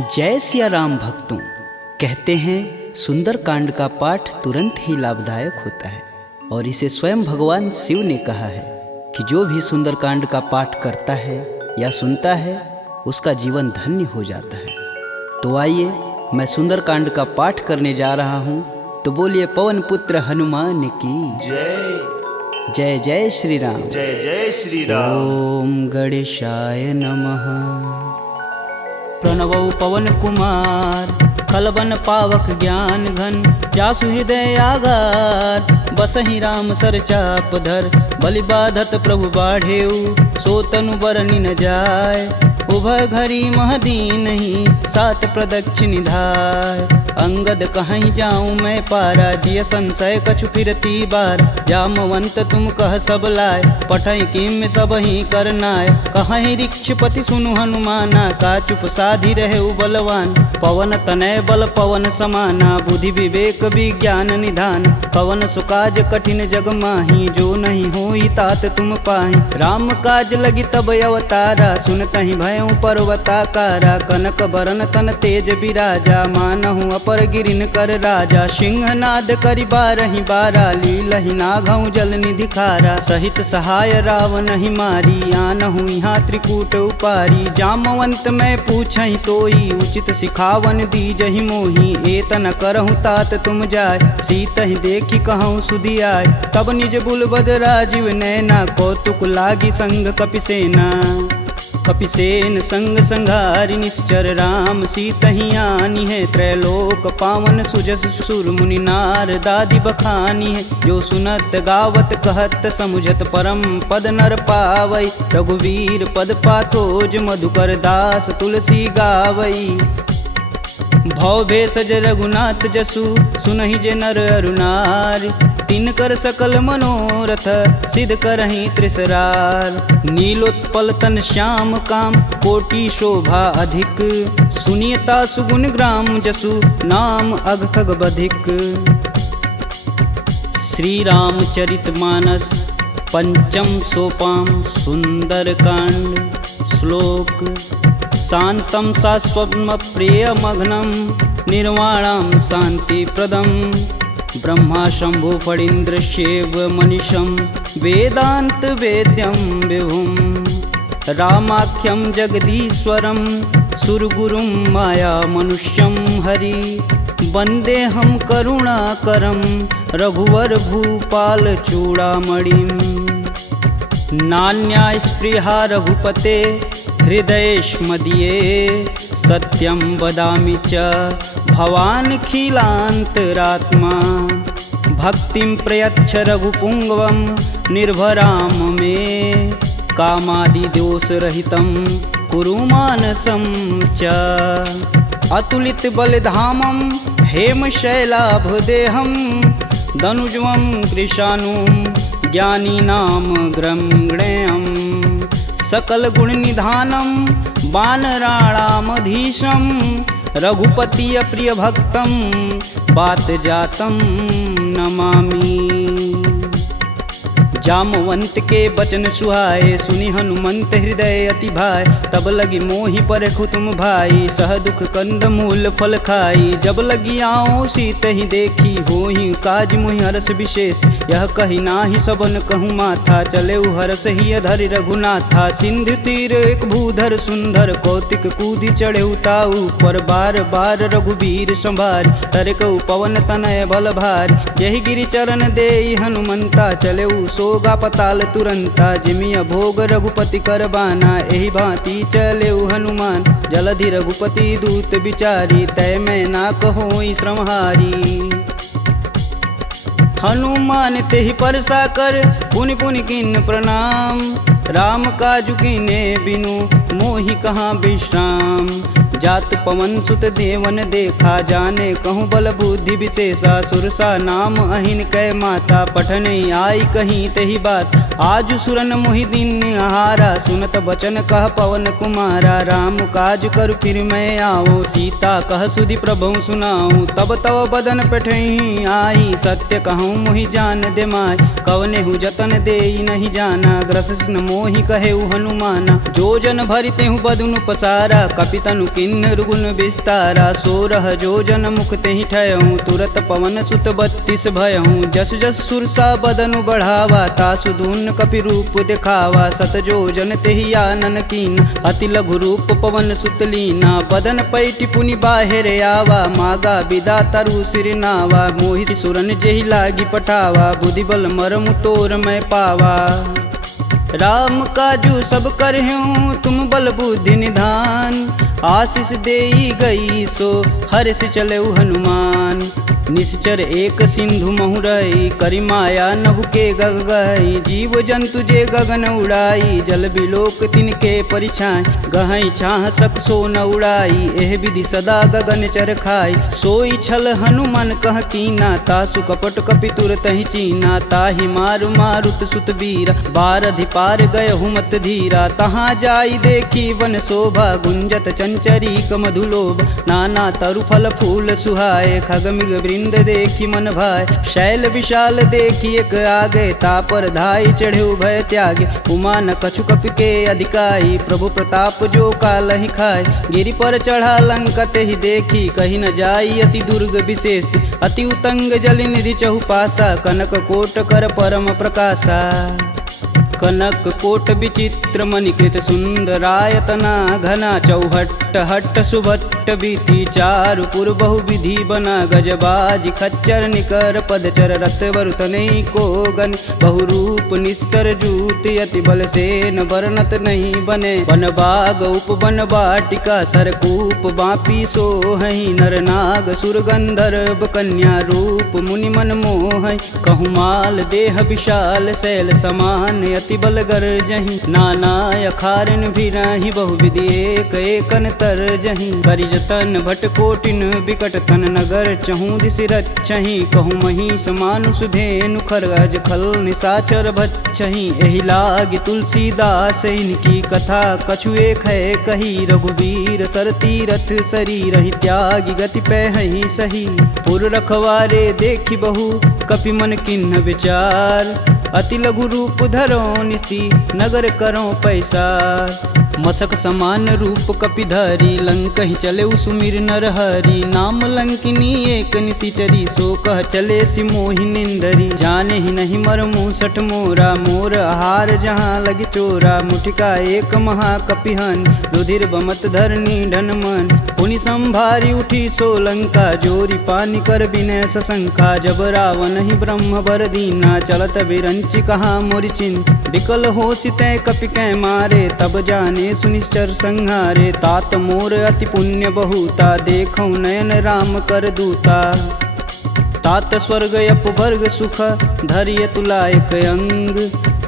जय सिया राम भक्तों। कहते हैं सुंदरकांड का पाठ तुरंत ही लाभदायक होता है और इसे स्वयं भगवान शिव ने कहा है कि जो भी सुंदरकांड का पाठ करता है या सुनता है उसका जीवन धन्य हो जाता है। तो आइए मैं सुंदरकांड का पाठ करने जा रहा हूँ, तो बोलिए पवन पुत्र हनुमान की जय जय। जय श्री राम। जय जय श्री राम। ओम गणेशाय नमः। प्रणवौ पवन कुमार खलबन पावक ज्ञान घन, जासु हृदय आगार बसहि राम सर चाप धर। बलि बाधत प्रभु बाढ़ेऊ, सो तनु बरनि न जाय। उभय घरी महदीनहि, सात प्रदक्षिण धाय। अंगद कहीं जाऊं मैं पारा, जिय संशय कछु फिरती बार। जामवंत तुम कह सब लाय, पठई किम सब ही करनाय। कहीं ऋक्षपति सुनु हनुमाना, का चुप साधि रहे बलवान। पवन तनय बल पवन समाना, बुद्धि विवेक विज्ञान निधान। पवन सुकाज कठिन जग माही, जो नहीं होई तात तुम पाही। राम काज लगी तब अवतारा, सुनतहि भयउ पर्वताकारा। कनक बरन तन तेज बिराजा, मानहु अपर गिरिन कर राजा। सिंहनाद करि बारहि बारा, लीलहि नाघउ जल निधि खारा। सहित सहाय रावण ही मारी, आनहु यहाँ त्रिकूट उपारी। जामवंत मैं पूछहि तोई, उचित सिखावन दीजहि मोहि। एतन करहु तात तुम जाय, सीतहि देखि कहूँ सुधि आय। तब निज बुलबद राजीव नैना, कौतुक लागी संग कपिसेना। कपिसेन संग संघारि निश्चर, राम सीतहि आनी है। त्रैलोक पावन सुजस सुर मुनि नार दादि बखानी है। जो सुनत गावत कहत समुझत, परम पद नर पावई। रघुवीर पद पाथोज, मधुकर दास तुलसी गावई। भव भेषज रघुनाथ जसु, सुनहि जे नर अरुनार। तिनकर सकल मनोरथ, सिद्ध करहि त्रिसरार। नीलोत्पल तन श्याम काम, कोटि शोभा अधिक। सुनियता सुगुण ग्राम जसु, नाम अघ खग बधिक। श्री रामचरित मानस पंचम सोपान सुंदरकांड। श्लोक शांतं शाश्वतं प्रियमघ्नं, निर्वाणं शांतिप्रदं। ब्रह्मा शंभु फणीन्द्रस्यैव मनीषं, वेदांत वेद्यं विभुं। रामाख्यं जगदीश्वरं, सुरगुरुं माया मनुष्यं हरि। वन्देऽहं करुणाकरं, रघुवर भूपाल चूड़ामणिं। नान्या स्पृहा रघुपते, हृदयेष्मदीये। सत्यं वदामि च भवानखिलान्तरात्मा। भक्तिं प्रयच्छ रघुपुङ्गवं, निर्भराम मे। कामादिदोषरहितं कुरु मानसं च। अतुलित बलधामं, हेमशैलाभदेहं। दनुजवं कृशानुं, ज्ञानीनां ग्रंगणेयम्। सकल गुण निधानं, वानराणामधीशं। रघुपति प्रिय भक्तं, बात जातं नमामि। जामवंत के बचन सुहाए, सुनि हनुमंत हृदय अति भाय। तब लगी मोहि परखु तुम भाई, सह दुख कंद मूल फल खाई। जब लगी आओ सीत ही देखी, होहि काज मुहि हरस विशेष। यह कही नाही सबन कहूँ माथा, चले हरस ही अधरि रघुनाथा। सिंधु तीर एक भूधर सुंदर, कौतिक कूदि चढ़े ताऊ पर। बार बार रघुबीर संभार, तरकऊ पवन तनय बल भार। यही गिरि चरण देई हनुमंता, चले सोगा पताल तुरंता। जिमिया भोग रघुपति करबाना, एहि भांति चले हनुमान। जलधि रघुपति दूत बिचारी, तय मैं ना कहोई श्रमहारी। हनुमान तेहि परसा कर, पुनि पुनि किन प्रणाम। राम काजु कीने बिनु, मोहि कहाँ विश्राम। जात पवन सुत देवन देखा, जाने कहूँ बल बुद्धि विशेषा। सुरसा नाम अहिन कै माता, पठन आई कहीं तही बात। आज सुरन मोहि दिन आहारा, सुनत बचन कह पवन कुमारा। राम काज कर फिर मैं आओ, सीता कह सुधि प्रभु सुनाऊं। तब तव बदन पठई आई, सत्य कहूँ मोहि जान दे माय। कवने हु जतन देई नहीं जाना, ग्रसिन मोहि कहे हनुमाना। जो जन भरिते हूँ बदनु पसारा, कपितनु किन किन्नर गुण विस्तारा 16 जोजन मुख तेहि ठयहूँ तुरत पवन सुत 32 भयहूँ जस जस सुरसा बदनु बढ़ावा तासु दून कपि रूप दिखावा 7 जोजन तेहि आनन कीन अति लघु रूप पवन सुत लीना बदन पैठि पुनि बाहिर आवा मागा विदा तरु सिर नावा मोहि सुरन जेहि लागी पठावा बुद्धि बल मरमु तोर मैं पावा राम काजू सब करहूँ तुम बल बुद्धि निधान आशीष देई गई सो हर्ष चलऊ हनुमान निश्चर एक सिंधु महुरई करि माया नभु के गग गई जीव जंतु जे गगन उड़ाई जल बिलोक तिनके परिछाई गहई छाह सक सो न उड़ाई एह विधि सदा गगन चर खाई सोई छल हनुमान कह कीना तासु कपट कपि तुरत ही चीना ताहि मारु मारुत सुत वीर बारधि पार गय हुमत धीरा तहाँ जाई देखी वन शोभा गुंजत चंचरी मधुलोभ नाना तरु फल फूल सुहाए खगमिग वृंद देखी मन भाय शैल विशाल देखी एक आगे तापर धाई चढ़े भय त्यागे उमा न कछु कपि के अधिकाई प्रभु प्रताप जो कालहि खाए गिरि पर चढ़ा लंका तेहि देखी कहीं न जाई अति दुर्ग विशेष अति उतंग जल निधि चहुपासा कनक कोट कर परम प्रकाशा कनक कोट विचित्र मणिकृत सुंदरायतना घना चौहट्ट हट्ट सुभट्ट बीती चारु पुर बहु विधि बना गजबाजी खच्चर निकर पदचर रत वरुतने को गन बहुरूप निश्चर जूत अति बल सेन वर्णत नहीं बने वन बाग उप वन बाटिका सरकूप बापी सोहई नर नाग सुर गंधर्व कन्या रूप मुनि मन मोह कहु माल देह विशाल शैल समान अति बल गर्जहि नाना अखारन भिराहि बहुविधि एक एकन तरजहि करि जतन भट कोटिन विकट तन नगर चहूँ दिस रचहि कहूँ महिष मानुष धेनु खरगज खल निशाचर भच्छहि एहि लागी तुलसीदास इनकी कथा कछु एक है कही रघुवीर सर तीरथ शरीर ही त्यागी गति पैहि सही पुर रखवारे देखी बहु कपि मन किन्ह विचार अति लघु रूप धरो निसी नगर करो पैसार मसक समान रूप कपिधरी लंक ही चले सुमिर नर हरि नाम लंकिनी एक निशिचरी सो कह चले सिमोहि निंदरी जाने ही नहीं मर मूसठ मोरा मोर आहार जहाँ लगी चोरा मुठिका एक महाकपिहन रुधिर बमत धरनी ढन मन पुनि संभारी उठी सो लंका जोरी पानी कर विनय सशंका जब रावण ही ब्रह्म बर दीना चलत विरंचि कहा मोरि चिन्ह विकल हो सितै कपि कै मारे तब जाने सुनिश्चर संहारे तात मोर अति पुण्य बहुता देखौ नयन राम कर दूता तात स्वर्ग अपवर्ग सुख धैर्य तुलायक अंग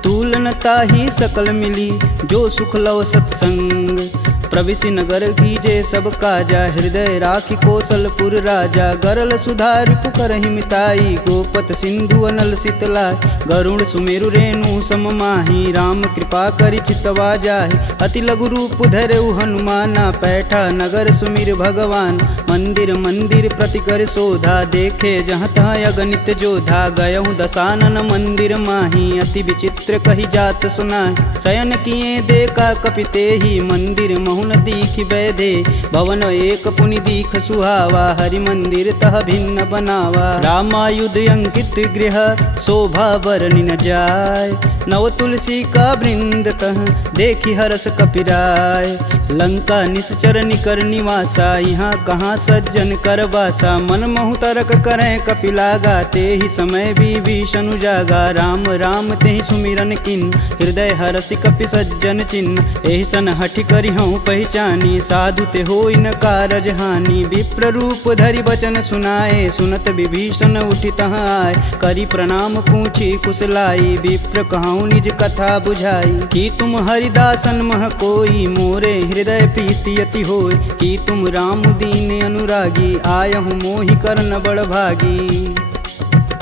तुलन ताहि सकल मिली जो सुख लव सत्संग प्रविशि नगर कीजे सब काजा हृदय राखि कौशलपुर राजा गरल सुधार पुकरहि मिताई गोपत सिंधु अनल शीतलाय गरुड़ सुमेरु रेणु सम माही राम कृपा करि चितवा जाहि अति लघु रूप धरऊ हनुमाना पैठा नगर सुमिर भगवान मंदिर मंदिर प्रति कर शोधा देखे जहाँ तहाँ अगणित जोधा गयहु दशानन मंदिर माही अति विचित्र कही जात सुनाय शयन किए देखा कपिते ही मंदिर महुन दीख बैधे भवन एक पुनि दीख सुहावा हरि मंदिर तह भिन्न बनावा रामायुध अंकित गृह शोभा बरनि न जाय नव तुलसी का वृंद तह देखी हरस कपिराय लंका निश्चर निकर निवासा यहाँ कहाँ सज्जन कर बासा मन महु तरक करें कपिलागा ते ही समय विभीषण जागा राम राम ते ही सुमिरन किन हृदय हरसि कपि सज्जन चिन्ह एहि सन हठि करि हूँ पहचानी साधु ते होई न कारज हानि विप्र रूप धरि बचन सुनाए सुनत विभीषण उठि तहाँ आए करि प्रणाम पूछी कुशलाई विप्र कहूँ निज कथा बुझाई कि तुम हरिदासन मह कोई मोरे हृदय प्रीति अति होय कि तुम राम दीन अनुरागी आयहु मोहि करन बड़ भागी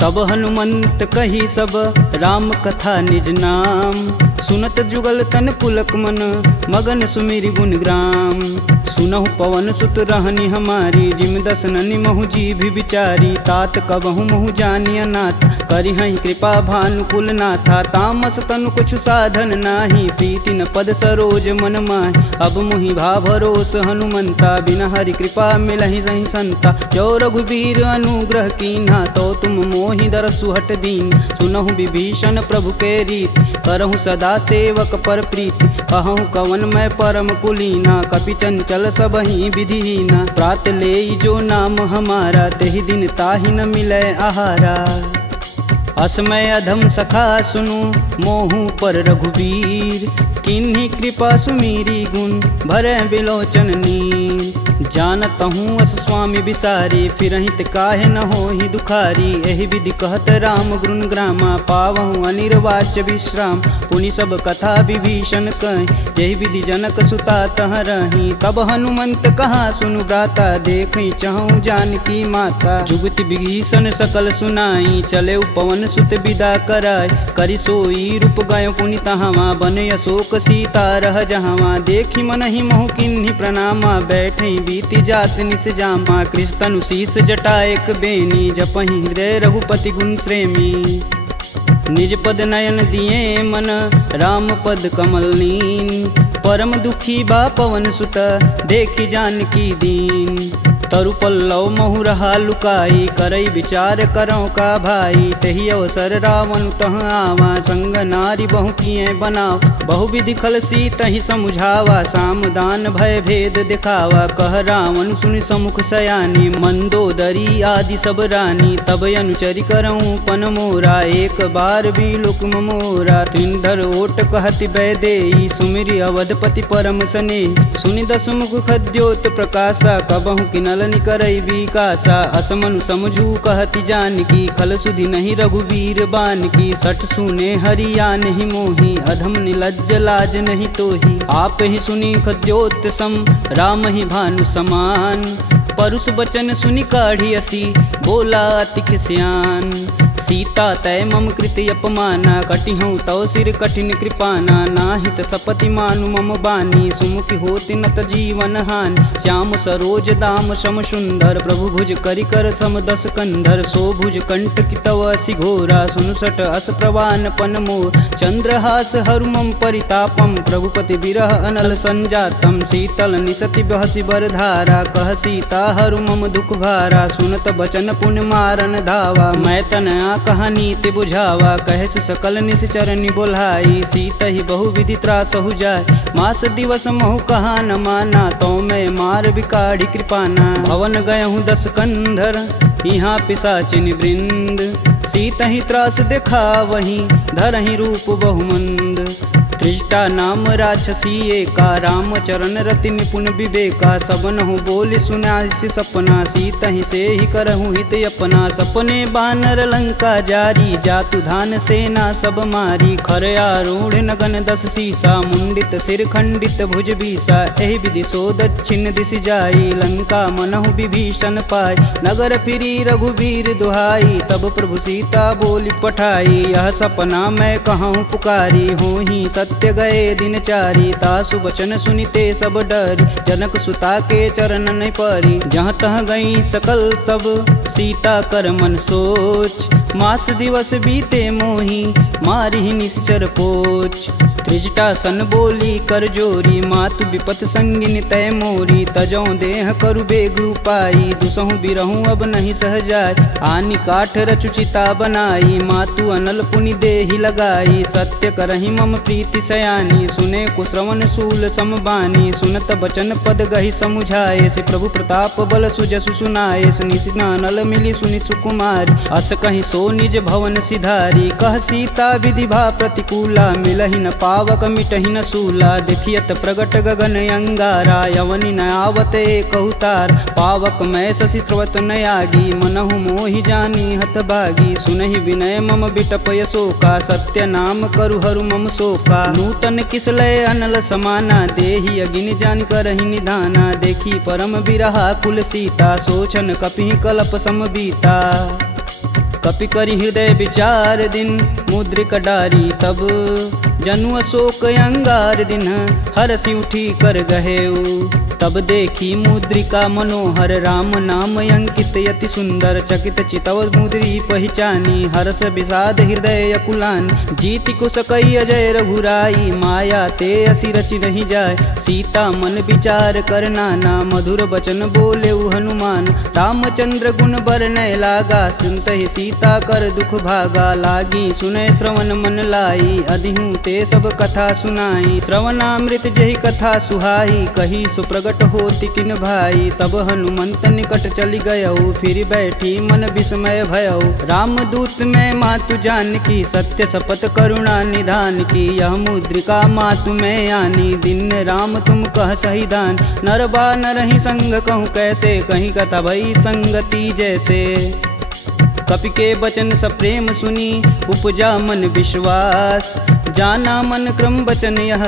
तब हनुमंत कही सब राम कथा निज नाम सुनत जुगल तन पुलक मन मगन सुमिरि गुण ग्राम। सुनहु पवन सुत रहनी हमारी जिम दसननि महु जीभ विचारी। तात कबहु महु जानी अनाथ करिहहि कृपा भानुकुल नाथा। तामस तनु कुछु साधन नाही प्रीति न पद सरोज मन माहि। अब मुहि भा भरोस हनुमंता बिना हरि कृपा मिलहि सहि संता। जो रघुबीर अनुग्रह कीन्हा तो तुम मोहि दरसु हट दीन। सुनहु विभीषण प्रभु के रीति करहु सदा सेवक पर प्रीति। कहूँ कवन मैं परम कुलीना कपि चंचल सबहि विधिहीना। प्रात लेई जो नाम हमारा तेहि दिन ताहि न मिलै आहारा। असमय अधम सखा सुनु मोहु पर रघुबीर। किन्हीं कृपा सुमीरी गुण भरै बिलोचन नीर। जानत हूँ अस स्वामी बिसारी फिरहित काहे न होहि दुखारी। एहि विधि कहत राम गुण ग्रामा पावहु अनिर्वाच्य विश्राम। पुनि सब कथा विभीषण कहि जेहि विधि जनक सुता तह रही। तब हनुमंत कहा सुनु भ्राता देखहि चहु जानकी माता। जुगति विभीषण सकल सुनाई चले पवन सुत विदा कराय। करि सोई रूप गयो पुनि तहावा बन अशोक सीता रह जहावा। देखि मनहि महु किन्हि प्रणामा बैठे बीति जात निस जामा। कृष्ण शीस जटा एक बेनी जपहि हृदय रघुपति गुण श्रेमी। निज पद नयन दिए मन राम पद कमल नीन। परम दुखी बा पवन सुत देखि जानकी दीन। तरु पल्लव महु रहा लुकाई करई विचार करौ का भाई। तही अवसर रावण तह आवा संग नारी बहु किए बनाव। बहु विधि खल सी तही समुझावा साम दान भय भेद दिखावा। कह रावण सुनि समुख सयानी मंदोदरी आदि सब रानी। तब अनुचरि करऊँ पन मोरा एक बार भी लुक मोरा। त्रिंधर ओट कहति बैदेई सुमिरि अवधपति परम स्नेही। सुनि दस मुख खद्योत प्रकाशा कबहु किनल निकरई विकासा। असमनु समझू कहति जानकी खल सुधि नहीं रघुबीर बानकी। सठ सुने हरिया नहीं मोही अधम निलज्ज लाज नहीं तोही। आप ही सुनी खद्योत सम राम ही भानु समान। परुष बचन सुनि काढ़ी असी बोला अति खिसियान। सीता तय मम कृति अपमाना कटिहूँ तव सिर कठिन कृपाना। नाहित सपति मानु मम बानी सुमुखी होति नत जीवन हानि। श्याम सरोज दाम सम सुंदर प्रभु भुज करि कर सम दस कंधर। सो भुज कंठ की तव असि घोरा सुनुसट अस प्रवान पन मोर। चंद्रहास हरु मम परितापम प्रभुपति बिरह अनल संजातम। शीतल निसति बहसि बरधारा कह सीता हरु मम दुख भारा। सुनत बचन पुण्य मारन धावा मैं तन कहानी ते बुझावा। कहस सकल निश्चरनि बोलाई सीता ही बहु विधि त्रास हो जाय। मास दिवस महु कहा न माना तो मैं मार बिकाढ़ी कृपाना। भवन गयहूँ दस कंधर यहाँ पिशाचिन वृंद। सीता ही त्रास देखा वहीं धरहि रूप बहुमंद। त्रिजटा नाम राक्षसी एका राम चरण रति निपुण विवेका। सबनहु बोली सुनासि सपना सीता ही से ही करहु हित अपना। सपने बानर लंका जारी जातु धान सेना सब मारी। खर आरूढ़ नगन दस सीसा मुंडित सिर खंडित भुज बीसा। एहि विधि सो दक्षिण दिश जाई लंका मनहु विभीषण पाई। नगर फिरी रघुबीर दुहाई तब प्रभु सीता बोली पठाई। यह सपना मैं कहूँ पुकारी होहि सत्य गए दिन चारी। तासु बचन सुनिते सब डरी जनक सुता के चरण नहीं परी। जहाँ तह गई सकल तब सीता कर मन सोच। मास दिवस बीते मोही मारी निश्चर पोच। त्रिजटा सन बोली कर जोरी मातु विपत संगिन तय मोरी। तजौ देह करु बेग उपाई दुसहु बिरहूँ अब नहीं सह जाय। आनि काठ रचुचिता बनाई मातु अनल पुनि देहि लगाई। सत्य करहि मम प्रीति सयानी सुने कुश्रवण शूल समबानी। सुनत बचन पद गहि समुझाए से प्रभु प्रताप बल सुजसु सुनाए। निशिना नल मिली सुनि सुकुमारी अस कहि सो निज भवन सिधारी। कह सीता विधि भा प्रतिकूला मिलहि न पावक मिटहि न सूला। देखियत प्रगट गगन अंगारा यवनि न आवत एक अवतार। पावक मैं शशि स्रवत न आगी मनहु मोहि जानी हत भागी। सुनहि विनय मम बिटप यशोका सत्य नाम करु हरु मम शोका। नूतन किसलय अनल समाना देहि अगिन जान करहि निधाना। देखी परम बिरहा कुल सीता सोचन कपि कलप सम बीता। कपि करि हृदय विचार दिन मुद्रिक डारी तब जनु अशोक अंगार दिन हरसि उठी कर गहेऊ। तब देखी मुद्रिका मनोहर राम नाम अंकित यति सुंदर। चकित चितव मुद्री पहचानी हर्ष विषाद हृदय अकुलान। जीति कुश कई अजय रघुराई माया ते असी रचि नहीं जाय। सीता मन विचार कर नाना मधुर वचन बोले हनुमान। रामचंद्र गुण बरनय लागा सुनत ही सीता कर दुख भागा। लागी सुनय श्रवण मन लाई अधिहूँ ते सब कथा सुनाई। श्रवणामृत जही कथा सुहाई कही सुप्रगट होति किन भाई। तब हनुमंत निकट चली गयऊ फिर बैठी मन विस्मय भयऊ। रामदूत में मातु जानकी सत्य शपथ करुणा निधान की। यह मुद्रिका मातु में आनी दिन राम तुम कह सही दान। नरबा नरहि संग कहूँ कैसे कहीं कथा भई संगति जैसे। कपि के वचन सप्रेम सुनी उपजा मन विश्वास। जाना मन क्रम वचन यह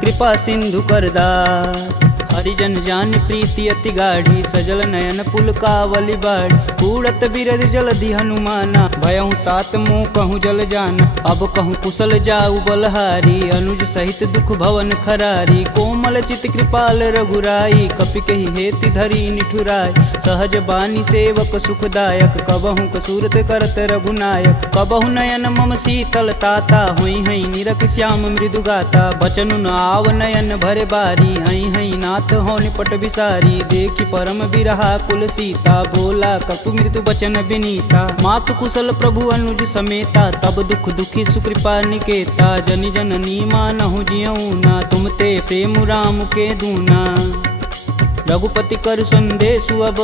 कृपा सिंधु करदार। हरिजन जान प्रीति अति गाढ़ी सजल नयन पुलकावली बाढ़। कूड़त बिरद जलधि हनुमाना भयहु तात मोह कहूँ जल जान। अब कहूँ कुशल जाऊ बलहारी अनुज सहित दुख भवन खरारी। कोमल चित कृपाल रघुराई कपि कहि हेति धरी निठुराय। सहज बानी सेवक सुखदायक कबहु कसूरत करत रघुनायक। कबहु नयन मम शीतल ताता हुई हई निरख श्याम मृदु गाता। बचनु न आव नयन भरे बारी हई हई नाथ हो निपट विसारी। देखी परम बिरहा कुल सीता बोला कपु मृदु बचन विनीता। मातु कुशल प्रभु अनुज समेता तब दुख दुखी सुकृपा निकेता। जनि जननी मानहु जियऊ ना तुम ते प्रेम राम के दूना। रघुपति कर संदेशु अब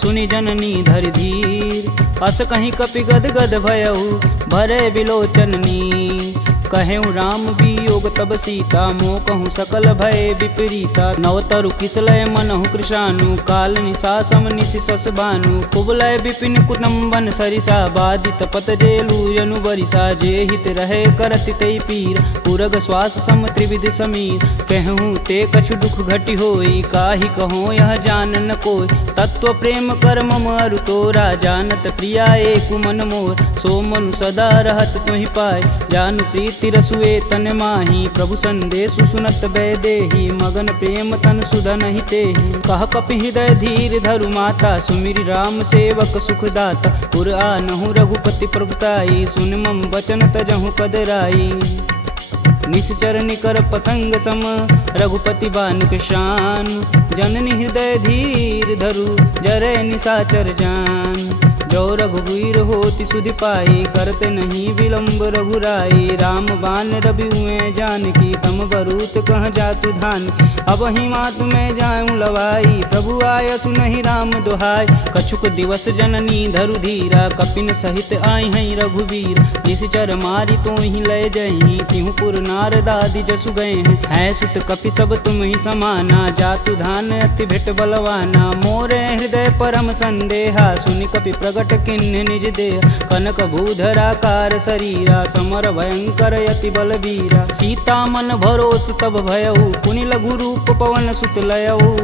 सुनि जननी धरि धीर। अस कहीं कपि गद गद भयऊ भरे विलोचन नीर। कहेऊ राम वियोग तब सीता मोह कहूँ सकल भय विपरीता। नवतरु किसलय मनहु कृशानु काल निशा सम निशिशस भानु। कुबलय विपिन कुटुम्बन सरिसा बाधित पत जेलु जनु बरिसा। जे हित रहे करति तै पीर पुरग श्वास सम त्रिविध समीर। कहूँ ते कछु दुख घटि होई काहि कहो यह जान न कोई। तत्व प्रेम कर मम अरु तोरा जानत प्रिया एक मन मोर। सो मनु सदा रहत तुहि पाय जानु प्रीति रसुए तन माही। प्रभु संदेशु सुनत बैदेही मगन प्रेम तन सुधन ही तेहि। कह कपि हृदय धीर धरु माता सुमिरि राम सेवक सुखदाता। पुर आनहु रघुपति प्रभुताई सुन मम वचन तजहु कदराई। निश्चर निकर पतंग सम रघुपति बान कृशान। जननी हृदय धीर धरु जरै निशाचर जान। जो रघुवीर होति सुधि पाई करते नहीं विलम्ब रघुराई। राम बान रवि हुए जानकी तम बरूत कह जातु धान। अब ही मातु में जाऊँ लवाई प्रभु आय सुनहि राम दुहाई। कछुक दिवस जननी धरु धीरा कपिन सहित आई हैं रघुवीर। निश्चर मारी तो ही लय जही तिहु पुर नारदादि जसु गए हैं। है सुत कपि सब तुम ही समाना जातु धान अति भेट बलवाना। मोरे हृदय परम संदेहा सुनि कपि प्रगट किन्ह निज देह। कनक भूधराकार शरीरा समर भयंकर यति बलबीरा। सीता मन भरोस तब भयऊ पुनि लघु रूप पवन सुत लयऊ।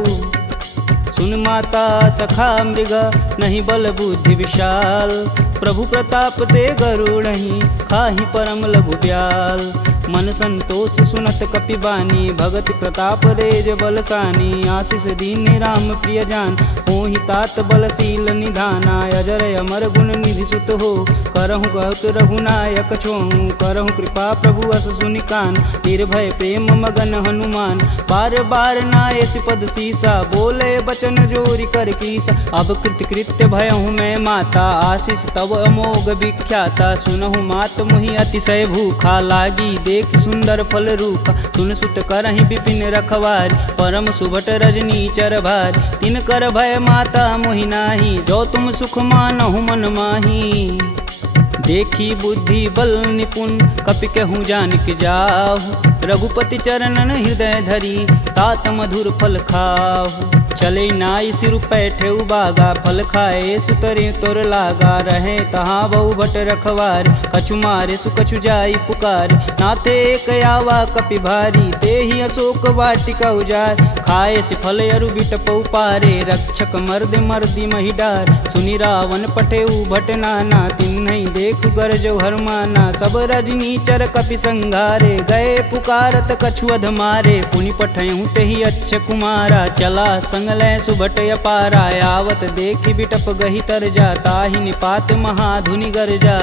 सुन माता सखा मृग नहीं बल बुद्धि विशाल। प्रभु प्रताप ते गरुड़हि खाहि परम लघु ब्याल। मन संतोष सुनत कपि बानी भगति प्रताप रेज बलसानी। आशीष दीन राम प्रिय जान होहि तात बलशील निधाना। अजर अमर गुण निधि सुत हो करहु बहुत रघुनायक छोहु। करहु कृपा प्रभु अस सुनि कान निर्भय प्रेम मगन हनुमान। बार बार नायस पद सीसा बोले बचन जोरि कर कीसा। अब कृत्य भयहु मैं माता आशीष तब अमोघ विख्याता। सुनहु मात मुहि अतिशय भूखा लागी देख सुंदर फल रूपा। सुन सुत करहि विपिन रखवार परम सुभट रजनी चर भार। तिन कर भय माता मोहि नाही जो तुम सुख मानहु मन माही। देखी बुद्धि बल निपुण कपि कहूँ जानिक जाहु। रघुपति चरणन हृदय धरी तात मधुर फल खाहु। चले नाई सिर पैठे उबागा फल खाए सुतरे तोर लागा। रहे तहाँ बहु भट रखवार कछु मारे सुकछु जाई पुकार। नाथे एक आवा कपि भारी ते ही अशोक वाटिका उजार। खाए से फल अरु बिटपौ पारे रक्षक मर्द मर्दी महिडार। सुनि रावण पठेऊ भट नाना तिन्हि देखु गरजौ हरमाना। सब रजनी चर कपि संघारे, गए पुकारत कछु अध मारे। पुनि पठयहु तेहि अच्छ कुमारा, चला संग लय सुभट अपारा। आवत देखि बिटप गही तरजा, ताहि निपात महाधुनि गरजा।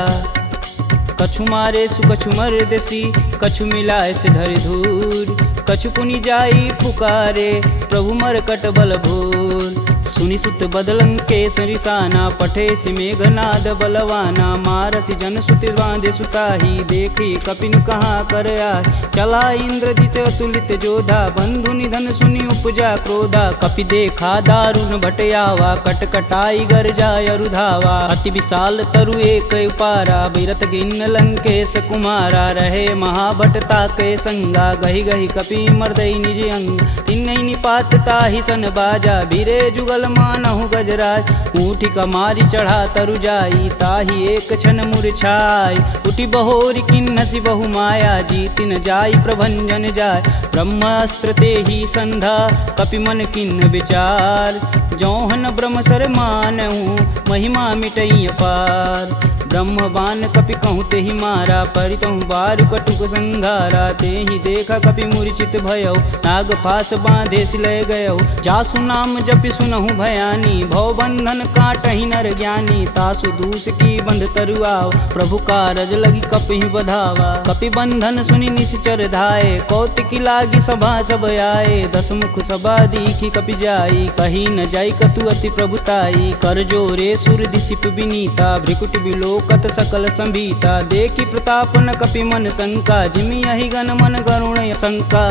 कछु मारे सु कछु मर्दसी, कछु मिलाए से धरि धूर। कछु पुनि जाई पुकारे, प्रभु मरकट बल भूर। सुनि सुत बदलंके सरिसाना, पठे सि मेघनाद बलवाना। मारसि जन सुति बांधे सुताही, देखी कपिन कहाँ कर आए। चला इंद्रजित अतुलित जोधा, बंधु निधन सुनि उपजा क्रोधा। कपि देखा दारुण भटयावा, कटकटाई गरजा अरुधावा। अति विशाल तरु एक उपारा, बिरत गिन्न लंकेश कुमारा। रहे महाभट ताके संगा, गही गही कपि मर्दई निज अंग। तिन्नई निपात ताहि सन बाजा, बीरे जुगल मानहु गजराज। ऊँठी कमारी चढ़ा तरु जाई, ताहि एक क्षण मूर्छाई। उठी बहोरी किन्नसी बहु माया, जीतिन जाई प्रभंजन जाय। ब्रह्मास्त्र तेहि संधा, कपि मन किन्न विचार। जौहन ब्रह्म सर मानहु, महिमा मिटई अपार। ब्रह्म बान कपि कहूँ तेहि मारा, परितहु बारु कटुक संघारा। तेहि देखा कपि मूर्छित भयौ, नाग फास बांधे सिलय गयौ। जासु नाम जपि सुनहु भयानी, भव बंधन काटहि नर ज्ञानी। तासु दूस की बंध तरुआव, प्रभु कारज लगी कपि बधावा। कपि बंधन सुनि निश्चर धाये, कौतिकी लागी सभा सब आए। दस मुख सभा दीखी कपि जाई, कही न जाई कतु अति प्रभुताई। कर जोरे सुर दिसिप विनीता, भ्रिकुट बिलोकत सकल संभीता। देखी प्रताप न कपि मन शंका, जिमि यही गण मन गरुण शंका।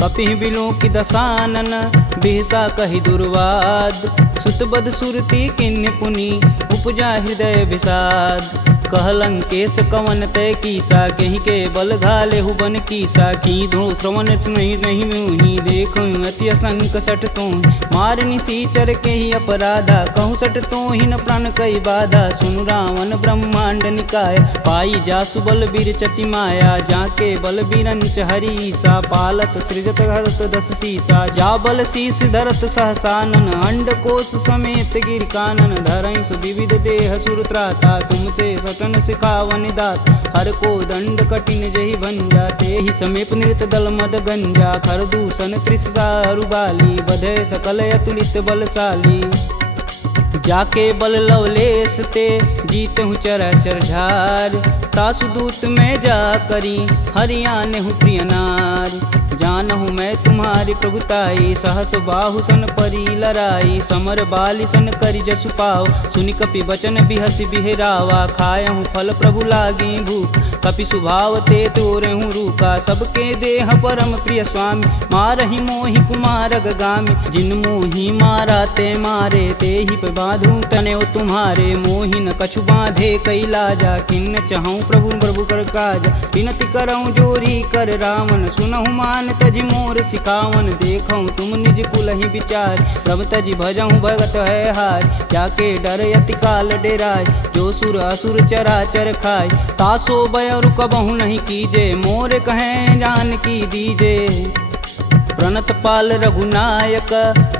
कपि बिलोकि दसानन, बिहसा कहि दुर्वाद। सुतबद सुरति किन्य पुनि, उपजा हृदय विषाद। कहलंकेश कवन तय कीसा, कहीं के बल घाले हुबन कीसा। की धो श्रवण नहीं मुहि, देखो अति असंक सठ तो। मार निसीचर के ही अपराधा, कहूँ सठ तो ही न प्राण कई बाधा। सुनु रावण ब्रह्मांड निकाय, पाई जासु बल बीर चटी माया। जाके बल बीरंच हरीसा, पालत सृजत हरत दस सीसा। जा बल शीस धरत सहसानन, अंड कोश समेत गिर कानन। धरई सुविविध देह सुरत्राता, तुमसे सटन सिखावन दात। हर को दंड कठिन जही भंजा, तेहि समीप नृत दल मद गंजा। खर दूषण त्रिषा अरुबाली, बधे सकल अतुलित बलशाली। जाके बल लवलेश ते, जीतहु चराचर झार। तासु दूत में जा करी, हरियाणहु प्रिय नार। जानहु मैं तुम्हारी प्रभुताई, सहस बाहु सन परी लराई। समर बाली सन करि जसु पाव, सुनि कपि बचन बिहसि बिहरावा। खायहु फल प्रभु लागी भूख, कपि सुभाव ते तोरहु रूखा। सबके देह परम प्रिय स्वामी, मारहि मोहि कुमार गामी। जिन मोहि मारा ते मारे, तेहि पे बांधु तनेउ तुम्हारे। मोहि न कछु बांधे कई लाजा, किन्न चहऊँ प्रभु प्रभु कर काज। विनति करऊँ जोरी कर रावण, सुनहु मान तजि मोर सिखावन। देखऊँ तुम निज कुलहि विचार, प्रभ तजि भजऊँ भगत है हार। जाके डर यति काल डेराय, जो सुर असुर चराचर खाय। तासो भय रुकबहु नहीं कीजे, मोर कहें जान की दीजे। प्रणत पाल रघुनायक,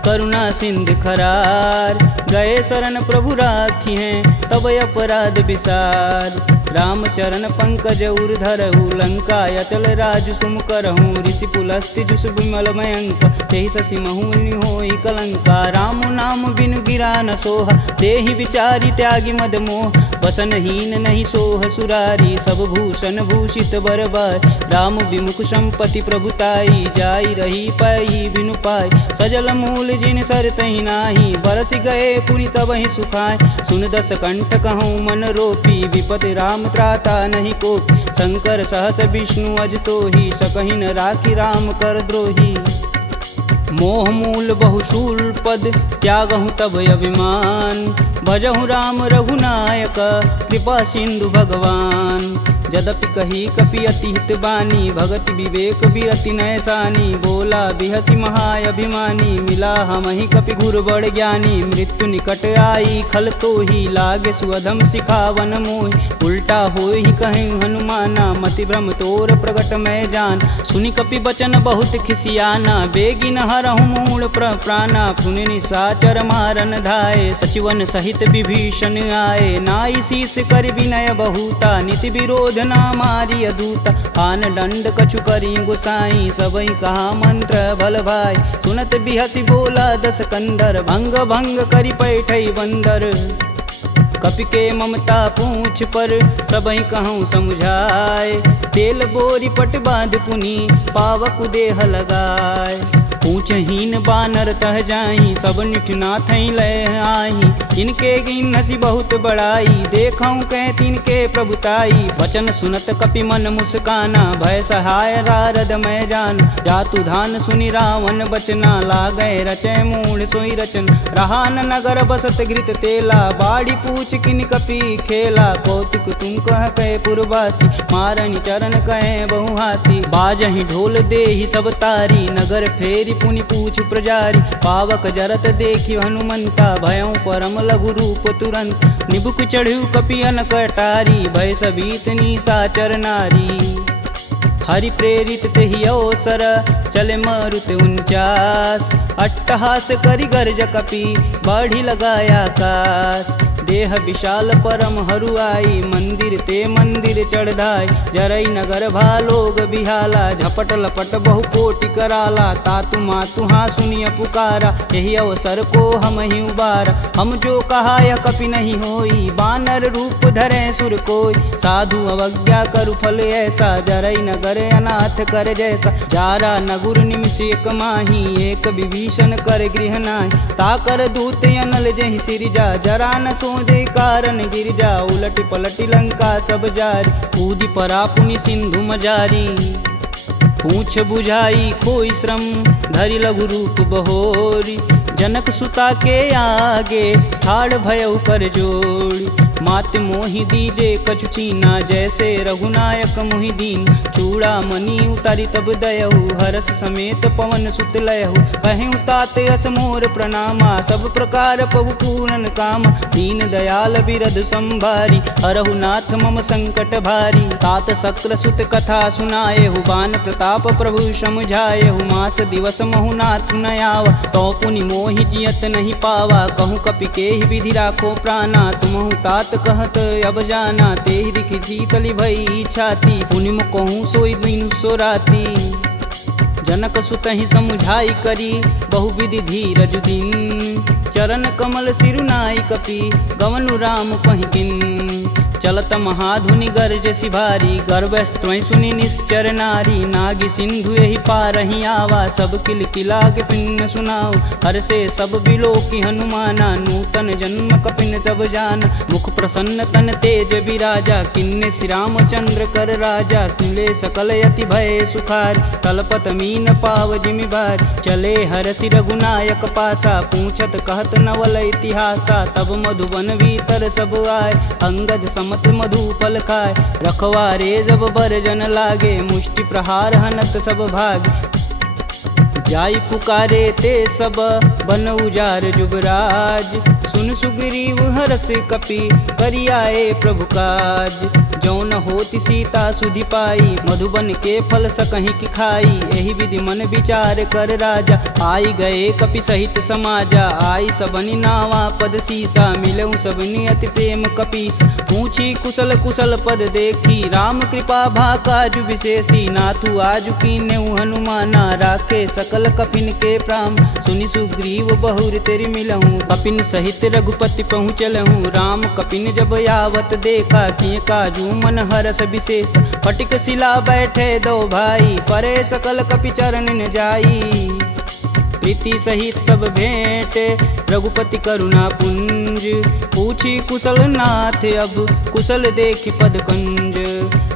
करुणा सिंध खरार। गए शरण प्रभु राखी हैं, तब अपराध विसार। रामचरण पंकज उर धरहु, लंका अचल राजु सुम करहूँ। ऋषि पुलस्ति जुस विमल मयंक, तेहि शशि महुनि होई कलंका। राम नाम बिनु गिरा न सोहा, देहि विचारी त्यागी मद मोह। बसनहीन नहीं सोह सुरारी, सब भूषण भूषित बरबार। राम विमुख संपत्ति प्रभुताई, जाई रही पाई बिनु पाई। सजल मूल जिन सर तहि नाही, बरस गए पुनि तबहि सुखाय। सुन दस कंठ कहूँ मन रोपी, विपति राम त्राता नहीं कोपी। शंकर सहस विष्णु अज तोहि, सकहि न राखी राम कर द्रोही। मोह मूल बहुशूल पद, त्यागहु तब अभिमान। भजहु राम रघुनायक, कृपा सिंधु भगवान। यद्यपि कही कपि अति हित बानी, भगति विवेक बिरति नैसानी। बोला बिहसी महाअभिमानी, मिला हमहि कपि गुर बड़ ज्ञानी। मृत्यु निकट आई खल तो ही, लागे सुअधम सिखावन मोहि। उल्टा होई कहीं हनुमाना, मति भ्रम तोर प्रगट मैं जान। सुनि कपि बचन बहुत खिसियाना, बेगिन हरहु मूल प्राणा। पुनि निशाचर मारन धाये, सचिवन सहित विभीषण आए। नाई शीस कर विनय बहुता, नीति विरोध ना मारी अदूता। आन दंड कछु करी गुसाई, सबई कहा मंत्र बल भाई। सुनत बिहसी बोला दस कंदर, भंग भंग करि पैठई बंदर। कपि के ममता पूछ पर, सबई कहूँ समझाए। तेल बोरी पट बांध पुनि, पावक देह लगाए। पूछहीन बानर तह जाही, सब निठना थई लय आही। इनके गिन हसी बहुत बड़ाई, देखऊँ कह तिनके प्रभुताई। वचन सुनत कपि मन मुस्काना, भय सहाय नारद मैं जान। जातु धान सुनि रावण बचना, लागै रचय मूढ़ सोई रचन। रहा न नगर बसत घृत तेला, बाड़ी पूछ किन कपि खेला। कौतुक तुम कह कहे पुरवासी, मारनि चरण कहे बहुहासी। बाजहि ढोल देहि सब तारी, नगर फेरी पुनि पूछ प्रजारी। पावक जरत देखि हनुमंता, भयं परम लघु रूप तुरंत। निबुक चढ़ु कपि अनक अटारी, भय सबीत निशाचर नारी। हरि प्रेरित तेहि अवसर, चले मारुत 49। अट्टहास करि गर्ज कपि, बाढ़ि लगाया आकाश। देह विशाल परम हरुआई, मंदिर ते मंदिर चढ़ाई। जरई नगर भालोग बिहाला, झपट लपट बहु कोटि कराला। तातु मातु हाँ सुनिय पुकारा, यही अवसर को हम ही उबारा। हम जो कहा यह कपि नहीं होई, बानर रूप धरे सुर कोई। साधु अवज्ञा करु फल ऐसा, जरई नगर अनाथ कर जैसा। जारा नगुर निमिष एक माही, एक विभीषण कर गृह नाहि। ताकर दूत अनल जहि सिरजा, जरा न सोजे कारण गिरजा। उलटि पलटि लंका सब जारी, कूदि परा पुनि सिंधु मजारी। पूछ बुझाई खोई श्रम, धरि लघु रूप बहोरी। जनक सुता के आगे, ठाड़ भयउ कर जोड़ी। मात मोहि दीजे कछु चीना, जैसे रघुनायक मोहि दीन। चूड़ा मणि उतारी तब दयहु, हरस समेत पवन सुत लयहु। कहें तात यस मोर प्रणामा, सब प्रकार प्रभु पूरन काम। दीन दयाल बिरध संभारी, हरहु नाथ मम संकट भारी। तात शक्र सुत कथा सुनाएहु, बान प्रताप प्रभु समझाएहु। मास दिवस महु नाथ न आवा, तो पुनि मोहि जियत नहीं पावा। कहूँ कपि केहि विधि राखो प्राणा, तुमहु तात कहत अब जाना। तेहि दिखि शीतलि भई छाती, पुनि कहूँ सोई दिन सो राती। जनक सुतहि समुझाई करी, बहुविधि धीरज दिन। चरण कमल सिरुनाई कपि, गवनु राम पहिकिन। चलत महाधुनि गर्ज सिभारी, गर्भस्त्वं सुनि निश्चर नारी। नागी सिंधु यही पारहि आवा, सब किल किला के पिन सुनाओ। हर से सब बिलोकि हनुमाना, नूतन जन्म कपिन सब जान। मुख प्रसन्न तन तेज विराजा, किन्ने श्री रामचंद्र कर राजा। सुले सकल यति भय सुखार, तलपत मीन पाव जिमि बार। चले हरसि रघुनायक पासा, पूछत कहत नवल इतिहासा। तब मधुबन भीतर सब आए, अंगद मत मधुपल खाए। रखवारे जब बरजन लागे, मुष्टि प्रहार हनत सब भाग। जाई पुकारे ते सब, बन उजार जुबराज। सुन सुग्रीव हरस कपि, करियाए प्रभु काज। जौन होति सीता सुधि पाई, मधुबन के फल सकहि की खाई। एहि विधि मन विचार कर राजा, आई गए कपि सहित समाजा। आई सबनि नावा पद सीसा, मिलऊँ सबनि अति प्रेम कपीस। पूछी कुशल कुशल पद देखी, राम कृपा भा काजु विशेषी। नाथु आजु कीन्हु हनुमाना, राखे सकल कपिन के प्राम। सुनि सुग्रीव बहुर तेरि मिलहूँ, कपिन सहित रघुपति पहुँचलहूँ। राम कपिन जब यावत देखा, किए काजू मन हरस विशेष। फटिक शिला बैठे दो भाई, परे सकल कपि चरण न जाई। प्रीति सहित सब भेंट, रघुपति करुणा पुंज। पूछी कुशल नाथ अब कुशल देखि पद कंज।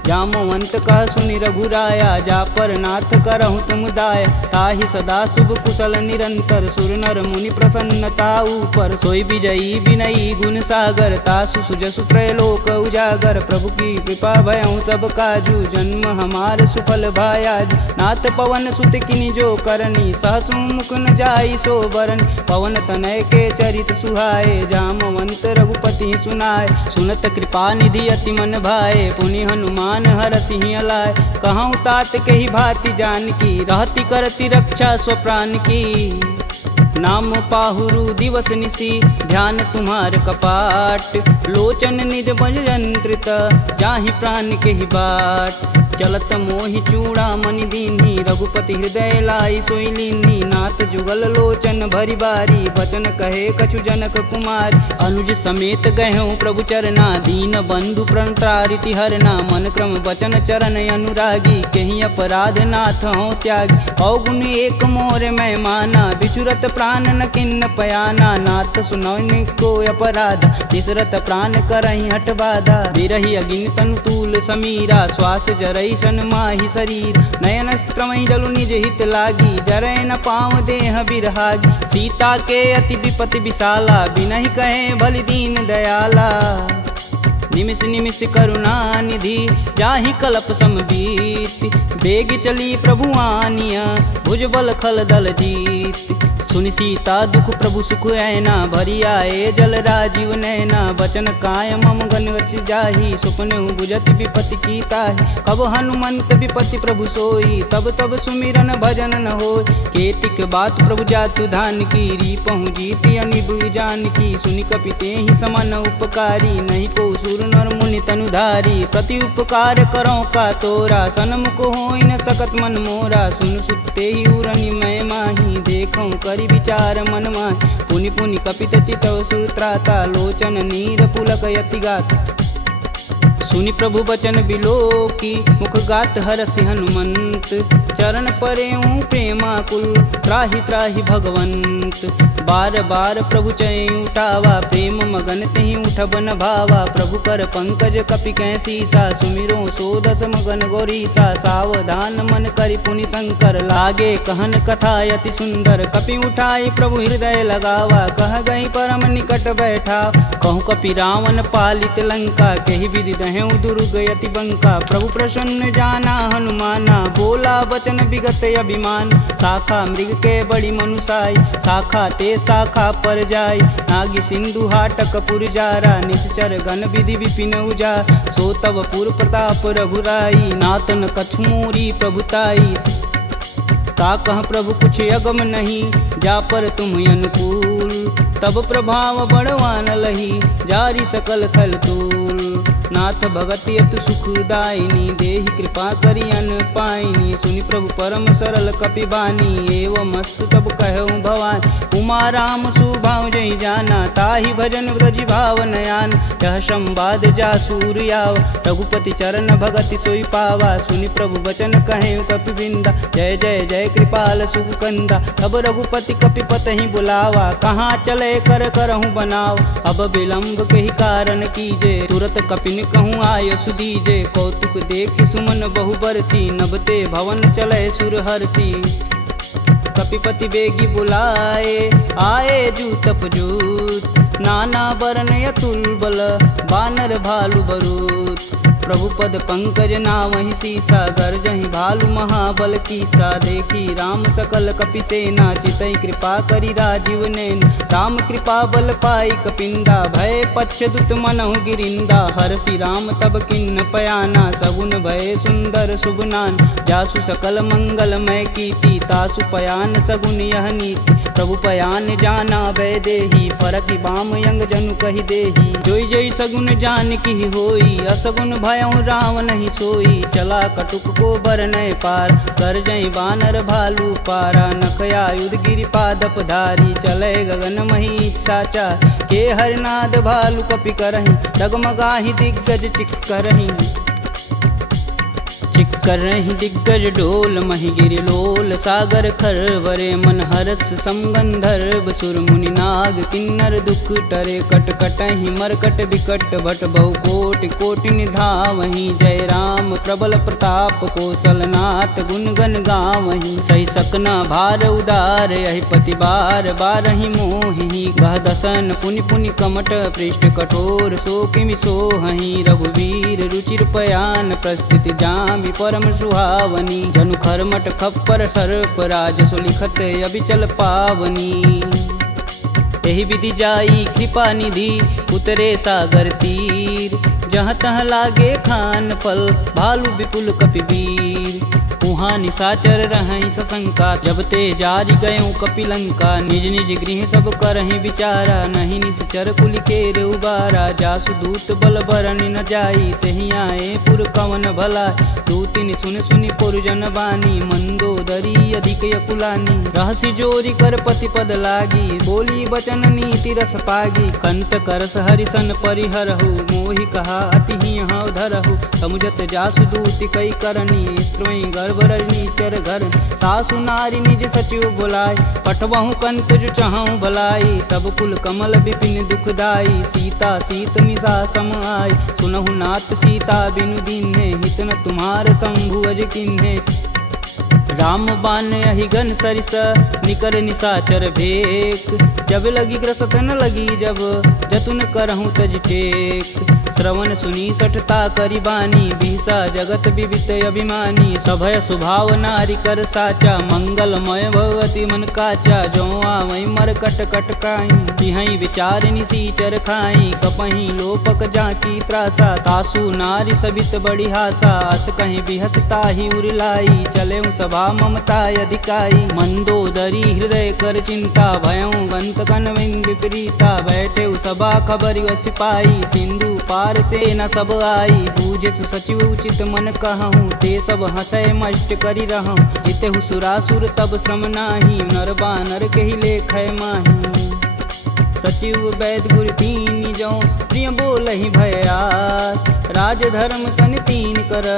जामवंत कह सुनि रघुराया जा पर नाथ करहु तुम दाया। ताहि सदा शुभ कुशल निरंतर सुर नर मुनि प्रसन्नता ऊपर। सोई विजयी विनयी गुण सागर तासु सुजसु त्रैलोक उजागर। प्रभु की कृपा भयउ सब काजू जन्म हमार सुफल भायाज। नाथ पवन सुत किनि जो करनी सहसु मुख न जाई सो बरन। पवन तनय के चरित सुहाए जामवंत रघुपति सुनाए। सुनत कृपा निधि अति मन भाए पुनि हनुमान हर सिंह लाए। कहूँ तात के ही भांति जान की रहती करती रक्षा स्वप्राण की। नाम पाहुरु दिवस निसी ध्यान तुम्हार कपाट। लोचन निज बज यंत्रित जाहि प्राण के ही बाट। चलत मोहि चूड़ा मनि दीन्ही रघुपति हृदय लाई सोई लीन्ही। नाथ जुगल लोचन भरी बारी बचन कहे कछु जनक कुमार। अनुज समेत गहूँ प्रभु चरना दीन बंधु प्रणतारिति हरना। मन क्रम बचन चरण अनुरागी कहीं अपराध नाथ हो त्यागी। अवगुण एक मोर मैं माना बिचुरत प्राण न किन्न पयाना। नाथ सुनौनि को अपराध निसरत प्राण करहि हठ बाधा। बिरहि अगिन तनु तूल समीरा श्वास जरई सन माहि शरीर। नयन स्त्रमहि जलु निज हित लागी जरै न पाँव देह बिरहागी। सीता के अति विपति विशाला बिनहि कहे बलि दीन दयाला। निमिष निमिष करुणा निधि जाहि कलप समबीत। बेग चली प्रभु आनिया भुजबल खल दल जीत। सुनि सीता दुख प्रभु सुख ऐना भरी आए जल राजीव नैना। बचन काय मम गन गच जाहि सुपने बुझत विपति की ताहि। कब हनुमंत विपति प्रभु सोई तब तब सुमिरन भजन न होय। केतिक बात प्रभु जातु धान की रीपहु जीति अनिब जान की। सुनि कपि तेहि समन उपकारी नहीं को सुर नर मुनि तनुधारी। प्रति उपकार करो का तोरा सनमुख होई न सकत मन मोरा। सुन सुते ही उरनि मैं माही देखऊँ करि विचार मन माहि। पुनि पुनि कपित चितव सुत्राता लोचन नीर पुलक यति गाता। सुनि प्रभु बचन बिलोकी मुख गात हरसि हनुमंत। चरण परेऊँ प्रेमाकुल त्राहि त्राहि भगवंत। बार बार प्रभु चै उठावा प्रेम मगन तेहि उठब न भावा। प्रभु कर पंकज कपि कैसीसा सुमिरो सोदस मगन गौरीसा। सावधान मन करि पुनि शंकर लागे कहन कथा अति सुंदर। कपि उठाई प्रभु हृदय लगावा कह गई परम निकट बैठा। कहूँ कपि रावण पालित लंका केहि विधि दहें दुर्ग यति बंका। प्रभु प्रसन्न जाना हनुमाना बोला वचन विगत अभिमान। शाखा मृग के बड़ी मनुसाई शाखा ते शाखा पर जाई। नागी सिंधु हाटक पुरजारा निश्चर गण विधि विपिन उजा। सो तब पुर प्रताप रघुराई नातन कछुमूरी प्रभुताई। का कह प्रभु कुछ अगम नहीं जा पर तुम अनुकूल। तब प्रभाव बड़वान लही जारी सकल खल तूल। नाथ भगति अतु सुखदायिनी देहि कृपा करि अन पाइनी। सुनि प्रभु परम सरल कपि बानी एवं मस्तु तब कहऊँ भवानी। उमा राम सुभाव जहि जाना ताहि भजन ब्रज भाव नयान। यह संवाद जा सूर्याव रघुपति चरण भगति सोई पावा। सुनि प्रभु बचन कहें कपि बिंदा जय जय जय कृपाल सुख कंदा। अब रघुपति कपि पतहि बुलावा कहाँ चले कर करहूँ बनाव। अब विलंब के ही कारण कीजे तुरत कपिन कहूँ आय सुदीजे। कौतुक देख सुमन बहु बरसी नभते भवन चले सुर हर्षि। कपिपति बेगी बुलाए आए जूतप जूत। नाना वर्ण अतुल बल बानर भालु बरूत। प्रभु पद पंकज नावहि सीसा गर्जहि भालु महाबल कीसा। देखी राम सकल कपि सेना चितई कृपा करि राजीव नैन। राम कृपा बल पाई कपिंदा भय पश्चदुत मनहु गिरिंदा। हरसि राम तब किन्न पयाना सगुन भय सुंदर शुभनान। जासु सकल मंगलमय कीर्ति तासु पयान सगुन यह नीति। प्रभु पयान जाना भय देही फरकि बाम यंग जनु कहि देही। जोई जोई सगुन जान की होई असगुन भयउ राम नहीं सोई। चला कटुक को बरनय पार कर जई बानर भालू पारा। नखया युध गिरि पादप धारी चले गगन मही साचा। के हरनाद भालू कपि करहि डगमगाहि दिग्गज चिक करहि। चिक कर रही दिग्गज डोल महिगिरि लोल सागर खरवरे मन हरस समगंधर्व सुर मुनि नाग किन्नर दुख टरे कट कटहि मरकट विकट भट बहु कोटि कोटि निधावहि जय राम प्रबल प्रताप कौशलनाथ गुण गण गावहि सही सकना भार उदार यही पति बार बारहि मोहि गह दसन पुनि पुनि कमट पृष्ठ कठोर सो किमि सोहहि रघुवीर रुचिर पयान प्रस्थिति जामि परम सुहावनी जनु खरमट खप्पर सर्प राजसु लिखत अबिचल पावनी एहि विधि जाई कृपा निधि उतरे सागर तीर जहाँ तहाँ लागे खान फल भालू विपुल कपिवीर उहाँ निशाचर रहहि सशंका जब ते जारि गयों कपिलंका निज निज गृह सब करहि विचारा नहीं निश्चर कुलिकेर उबारा जासु दूत बल बरनि न जाई तेहि आए पुर कवन भला दूतिन सुन सुनि पुरजन बानी मंदोदरी अधिक यकुलानी रहसि जोरी कर पति पद लागी बोली बचन नीति रस पागी कंत करस हरिसन परिहरहु मोहि कहा अति ही हव धरहु समुझत जासु दूति कई करनी स्त्रवई गर्भ रजनी चर घर तासु नारी निज सचिव बुलाय पठवहु कंत जो चाहूं भलाई तब कुल कमल विपिन दुखदाई सीता सीत निशा सम आय सुनहु नाथ सीता बिनु दीन्हे हित न तुम्हार शंभु अज किन्हे राम बान अहिगन सरिस निकर निशाचर भेक जब लगी ग्रसत न लगी जब जतुन करहूँ तज टेक श्रवण सुनी सठता करी बानी बिहसा जगत विवित अभिमानी सभय स्वभाव नारी कर साचा मंगलमय भगवती मन काचा जो आवई मर कट कट काई तिहई विचार निसीचर खाई कपही लोपक जाकी त्रासा तासु नारी सबित बड़ी हासा अस कहीं बिहसता ही उरलाई चले सभा ममता अधिकाई मंदोदरी हृदय कर चिंता भयं गंत कनविंद विपरीता बैठे सभा खबर सिपाही सिंधु पार से न सब आई बूझे सचिव उचित मन कहूँ ते सब हंसय मष्ट करी रहूँ जिते सुरासुर तब श्रम नाही नर बानर के ही लेख माही सचिव वैद गुर तीन जो प्रिय बोल ही भयास राज धर्म तन तीन कर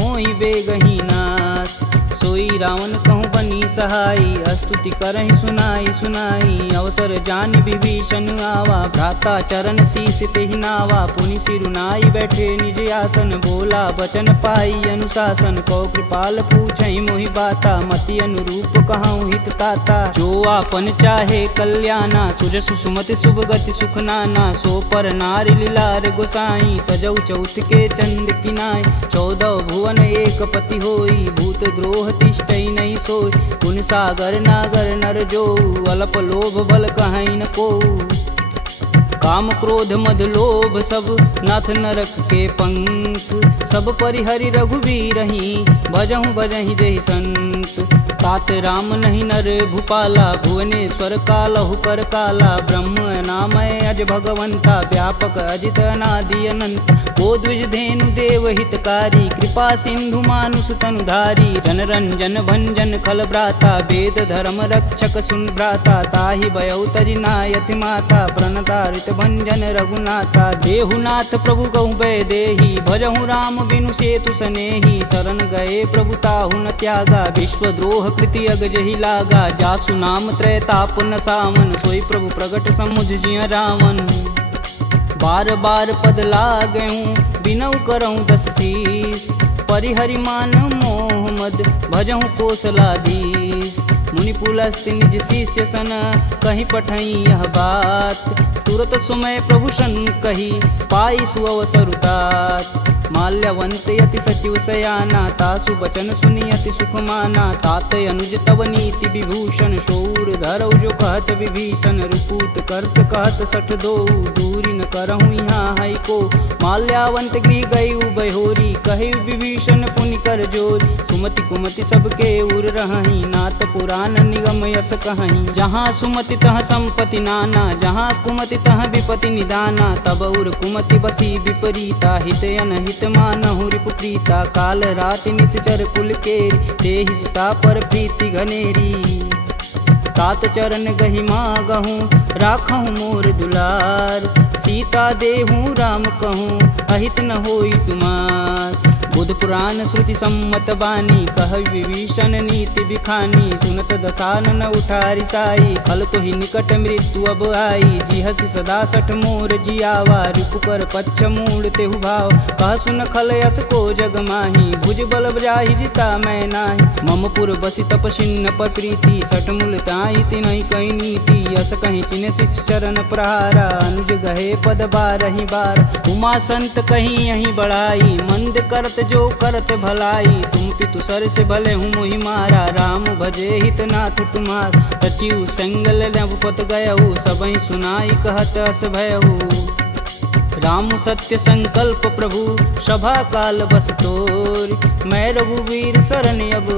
होई बेगही नास सोई रावण कहूँ बनी सहाई स्तुति करहि सुनाई सुनाई अवसर जान विभीषण आवा भ्राता चरण शीस तेहि नावा पुनि सिरुनाई बैठे निज आसन बोला बचन पाई अनुशासन कौ कृपाल पूछहि मोहि बाता मति अनुरूप कहूँ हित ताता जो आपन चाहे कल्याणा सुजसु सुमति शुभ गति सुख नाना सो पर नारी लीलार गोसाई तजौ चौथ के चंद किनाय 14 भुवन एक पति होई भूत द्रोह तिष्ठई नहीं सोई गुण सागर नागर नर जो अल्प लोभ बल कहीं न को काम क्रोध मद लोभ सब नाथ नरक के पंख सब परिहरि रघुवीरहि भजहु भजहि जहि संत तात राम नहीं नर भूपाला भुवनेश्वर कालहु कर काला ब्रह्म नामय अज भगवंता व्यापक अजित अनादि अनंत को द्विज धेनु देव हितकारी कृपा सिंधु मानुष तनुधारी जन रंजन भंजन खल भ्राता वेद धर्म रक्षक सुन भ्राता ताहि भयउ तजि नायति माता प्रणतारित भंजन रघुनाथा देहुनाथ प्रभु कहु भय देहि भजहु राम बिनु सेतु सनेहि शरण गए प्रभु ताहु न त्यागा विश्वद्रोह कृति अगजहि लागा जासु नाम त्रैताप न सावन सोई प्रभु प्रगट समुझ जिय रावण बार बार पद लागऊं बिनऊ करऊं 10 शीस परिहरि मान मोह मद भजहु कौशलाधीश मुनि पुलस्त निज शिष्य सन कहीं पठई यह बात तुरत सुमय प्रभु सन कही पाई सुअवसरुतात माल्यवंत यति सचिव सयाना तासु बचन सुनियति सुख माना तात अनुज तव नीति विभूषण शौर धरौ जो कहत विभीषण रुपूत करस कहत सठ दो दूरी न करहूँ यहाँ है को माल्यावंत गृह गई बहोरी कहे विभीषण पुनि कर जोरी सुमति कुमति सबके उर रही नाथ पुराण निगम यस कहीं जहाँ सुमति तह संपत्ति नाना जहाँ कुमति तह विपति निदाना तब उर कुमति बसी विपरीता हित अनहित मानहु रिपुप्रीता काल राति निश्चर कुल केरी देहि सीता पर प्रीति घनेरी तात चरण गहि मागहूँ राखहूँ मोर दुलार सीता देहूँ राम कहूँ अहित न होई तुमार बुध पुराण श्रुति सम्मत बानी, कह विभीषण नीति बिखानी। सुनत दसानन उठारी साई, खल तो ही निकट मृत्यु अब आई। जिहसि सदा सठ मोर जियावा, रिपुकर पच्छ मूड तेहु भाव। कह सुन खल यस को जग माही, भुज बल जाहि जिता मैं नाही। मम पुर बसि तपसिन्न पर प्रीति, सठ मूल ताहि तिनहि कही नीति। यस कहीं चिन्ह शिष चरण प्रहारा, अनुज गहे पद बारहि बार। उमा संत कहीं यहीं बढ़ाई, मंद करत जो करत भलाई। तुम पितु सर से भले हूँ मोहि मारा, राम भजे हित नाथ तुम्हार। सचिव संगल नवपत गयहु, सबहि सुनाई कहत अस भयहु। राम सत्य संकल्प प्रभु, सभा काल बस तोरि। मैं रघुवीर शरण अब,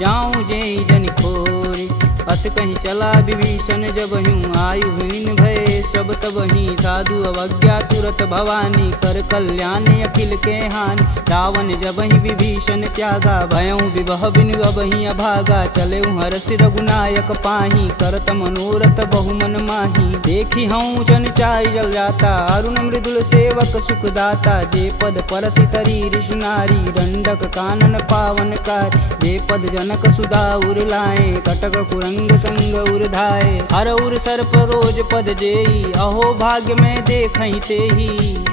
जाऊं जेहि जन खोरि। अस कहीं चला विभीषण जब हूँ, आयुहीन भय सब तब ही। साधु अवज्ञा तुरत भवानी, कर कल्याण अखिल के हानि। रावण जब ही विभीषण त्यागा, भयऊँ विवह बिनु अब ही अभागा। चले हरष रघुनायक पाही, करत मनोरथ बहुमन माही। देखी हूँ जन चारि जल जाता, अरुण मृदुल सेवक सुखदाता। जे पद परसि तरी ऋषि नारी, दंडक कानन पावन कार। जे पद जनक सुधा उर लाए, कटक कुरंग संग उर धाये। हर उर सर्प रोज पद जेई, अहो भाग्य में देखहि तेहि।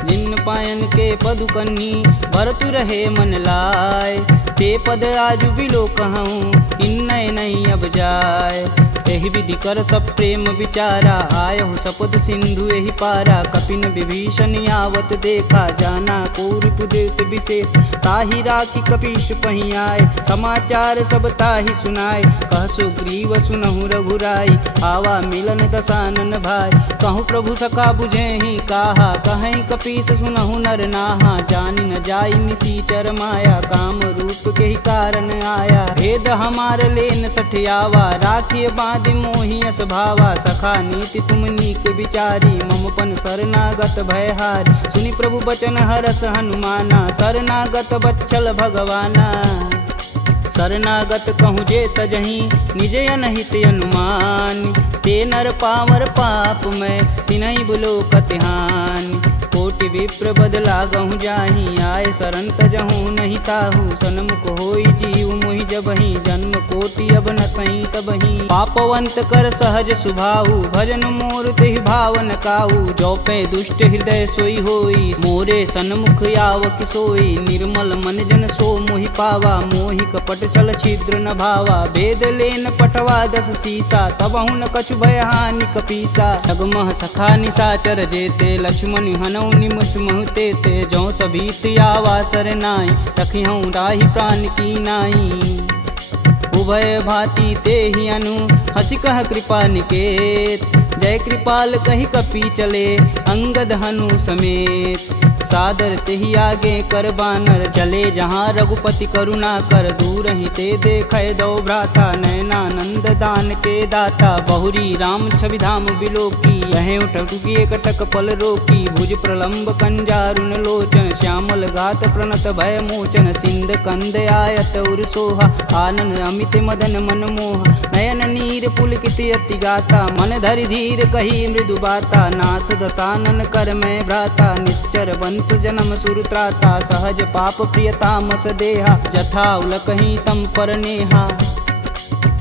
जिन पायन के पदु कन्ही, भरतु रहे मन लाय। ते पद आजु बिलो कहूँ, इन्नय नहीं अब जाय। एहि विधि कर सब प्रेम विचारा, आयहु सपद सिंधु एहि पारा। कपिन विभीषण आवत देखा, जाना कौरव देत विशेष। ताहि राखी कपीश पही आए, समाचार सब ताहि सुनाए। कह सुग्रीव सुनहु रघुराई, आवा मिलन दसानन भाई। कहूँ प्रभु सखा बुझेहि काहा, कहीं कपीस सुनहु नर नाहा। जानि न जाई निसीचर माया, काम रूप के ही कारण आया। भेद हमार लेन सठियावा, राखिय बांधि मोहि यस भावा। सखा नीति तुम नीक विचारी, ममपन शरणागत भयहार। सुनि प्रभु बचन हरस हनुमाना, शरणागत बच्चल भगवाना। शरणागत कहूँ जे तजहि, निज अनहित अनुमान। ते नर पावर पाप में, तिन्हि बुलोकत हानि। कोटि विप्र बदला गहूँ जाहि, आय शरण तजहूँ नहीं ताहू। सन्मुख होई जीव मोहि जबहि, जन्म कोटि अब न सही तबहि। पापवंत कर सहज सुभाहु, भजन मोर तेहि भावन काहू। जो पे दुष्ट हृदय सोई होई, मोरे सन्मुख आव किसोई। निर्मल मन जन सो मोहि पावा, मोहि कपट छल छिद्र न भावा। भेद लेन पटवा दस सीसा, तबहु न कछु भय हानि कपीसा। जगमह सखा निशाचर जेते, लक्ष्मण हनौ निमिष महते ते। जौ सभीत आवा सरनाई, तखिहूँ राहि प्राण की नाई। उभय भांति ते ही अनु, हंसी कह कृपा निकेत। जय कृपाल कही कपी चले, अंगद हनु समेत। सादर तेहि आगे कर बानर, चले जहाँ रघुपति करुणा कर। दूर ही ते देखे दो भ्राता, नयनानंद दान के दाता। बहुरी राम छवि धाम बिलोकी, यह उठुकी कटक पल रोकी। भुज प्रलंब कंजारुन लोचन, श्यामल गात प्रणत भय मोचन। सिंध कंद आयत उर सोहा, आनन अमित मदन मन मोह। नयन नीर पुलकित अति गाता, मन धरि धीर कही मृदु बाता। नाथ दसानन कर मैं भ्राता, निश्चर वंश जन्म सुर त्राता। सहज पाप प्रियतामस देहा, जथा उलकहि तम पर नेहा।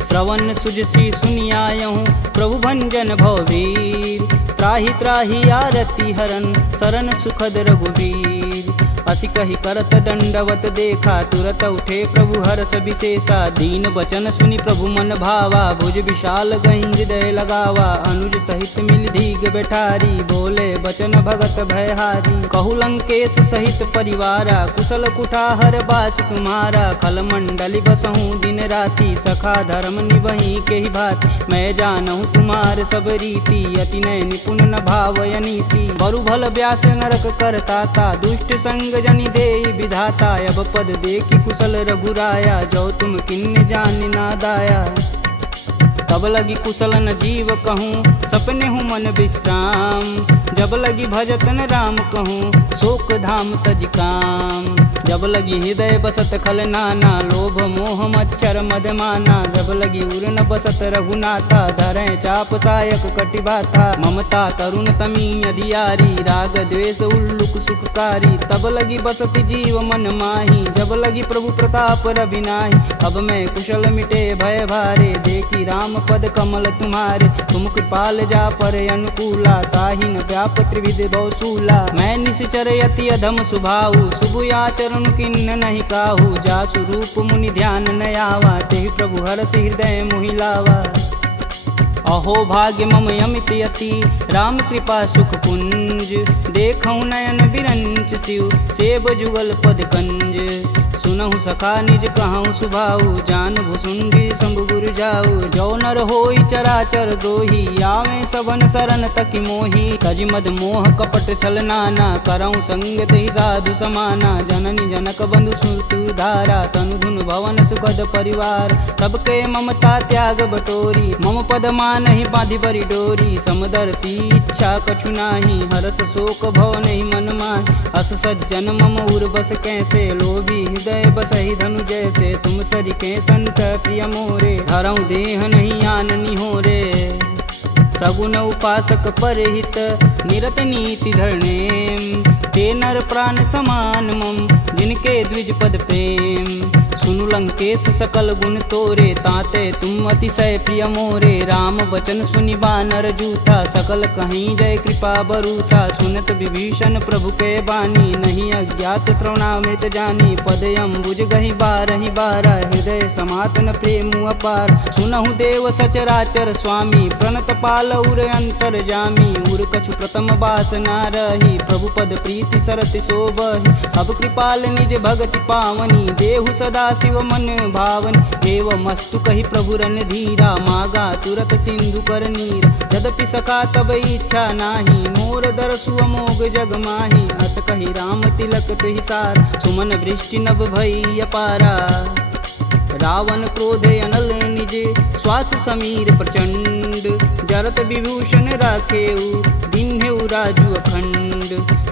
श्रवण सुजसी सुनियायहूँ, प्रभु भंजन भववीर। त्राहि त्राहि आरती हरन, शरण सुखद रघुवीर। असी कही करत दंडवत देखा, तुरत उठे प्रभु हर्ष विशेषा। दीन वचन सुनि प्रभु मन भावा, भुज विशाल गहि हृदय लगावा। अनुज सहित मिल धीग बैठारी, बोले बचन भगत भयहारी। कहु लंकेश सहित परिवारा, कुशल कुठाहर बास तुम्हारा। खल मंडली बसहूँ दिन राति, सखा धर्म निबहि के ही भात। मैं जानहूँ तुम्हार सब रीति, अति नय निपुण न भावय नीति। बरु भल व्यास नरक करताता, दुष्ट संग जनि देई विधाता। अब पद देखि कुशल रघुराया, जो तुम किन्ने जान ना दाया। तब लगी कुशल न जीव कहूँ, सपने हूँ मन विश्राम। जब लगी भजतन राम कहूँ, शोक धाम तज काम। जब लगी हृदय बसत खल नाना, लोभ मोह मच्छर मदमाना। जब लगी उर न बसत रघुनाथा, धरें चाप सायक कटिबाथा। ममता तरुण तमी अधियारी, राग द्वेष उल्लुक सुखकारी। तब लगी बसत जीव मन माही, जब लगी प्रभु प्रताप रविनाही। अब मैं कुशल मिटे भय भारे, देखी राम पद कमल तुम्हारे। तुम कृपाल जा पर अनुकूला, ताहि न व्याप त्रिविध बहुसूला। मैं निश्चर यति अधम सुभाऊ, शुभ आचरण किन्न नहीं काहू। जासु रूप मुनि ध्यान न आवा, तेहि प्रभु हरषि हृदय मोहि लावा। अहो भाग्य मम यमित यति, राम कृपा सुख कुंज। देखऊँ नयन बिरंच शिव, सेब जुगल पद कंज। सुनहु सखा निज कहूँ सुभाऊ, जान भुसुंडी शंभु गुरु जाऊ। जो नर होई चराचर द्रोही, आवे सबन शरण तकि मोही। तज मद मोह कपट छल नाना, करऊँ संगत ही साधु समाना। जननी जनक बंधु सुत धारा, तनु धुन भवन सुखद परिवार। सबके ममता त्याग बटोरी, मम पद मानहि बांधि बरी डोरी। समदर्शी इच्छा कछु नाही, हरस शोक भव नहीं मन माहि। अस सज्जन मम उर बस कैसे, लोभी हृदय बसहि धनु जैसे। तुम सरिके संत प्रिय मोरे, धरऊँ देह नहीं आननी हो रे। सगुन उपासक परहित, निरत नीति धरनेम। ते नर प्राण समान मम, जिनके द्विज पद प्रेम। सुनु लंकेश सकल गुण तोरे, ताते तुम अतिशय प्रिय मोरे। राम बचन सुनि बानर जूथा, सकल कहीं जय कृपा बरूथा। सुनत विभीषण प्रभु के बानी, नहीं अज्ञात श्रवणामृत जानी। पद अम्बुज गहि बारहि बारा, हृदय समातन प्रेम अपार। सुनहु देव सचराचर स्वामी, प्रणत पाल उर अंतर जामी। उर कछु प्रथम बास ना रही, प्रभु पद प्रीति सरति शोभहि। अब कृपाल निज भगति पावनी, देहु सदा शिव मन भावनी। एवं मस्तु कही प्रभु रन धीरा, मागा तुरत सिंधु कर नीर। यद्यपि सखा तब इच्छा नाही, मोर दरसु अमोघ जग माही। अस कही राम तिलक तुहि सार, सुमन वृष्टि नभ भई अपारा। रावण क्रोधे अनल निज, श्वास समीर प्रचंड। जरत विभूषण राखेऊ, दिन्हेऊ राजु अखंड।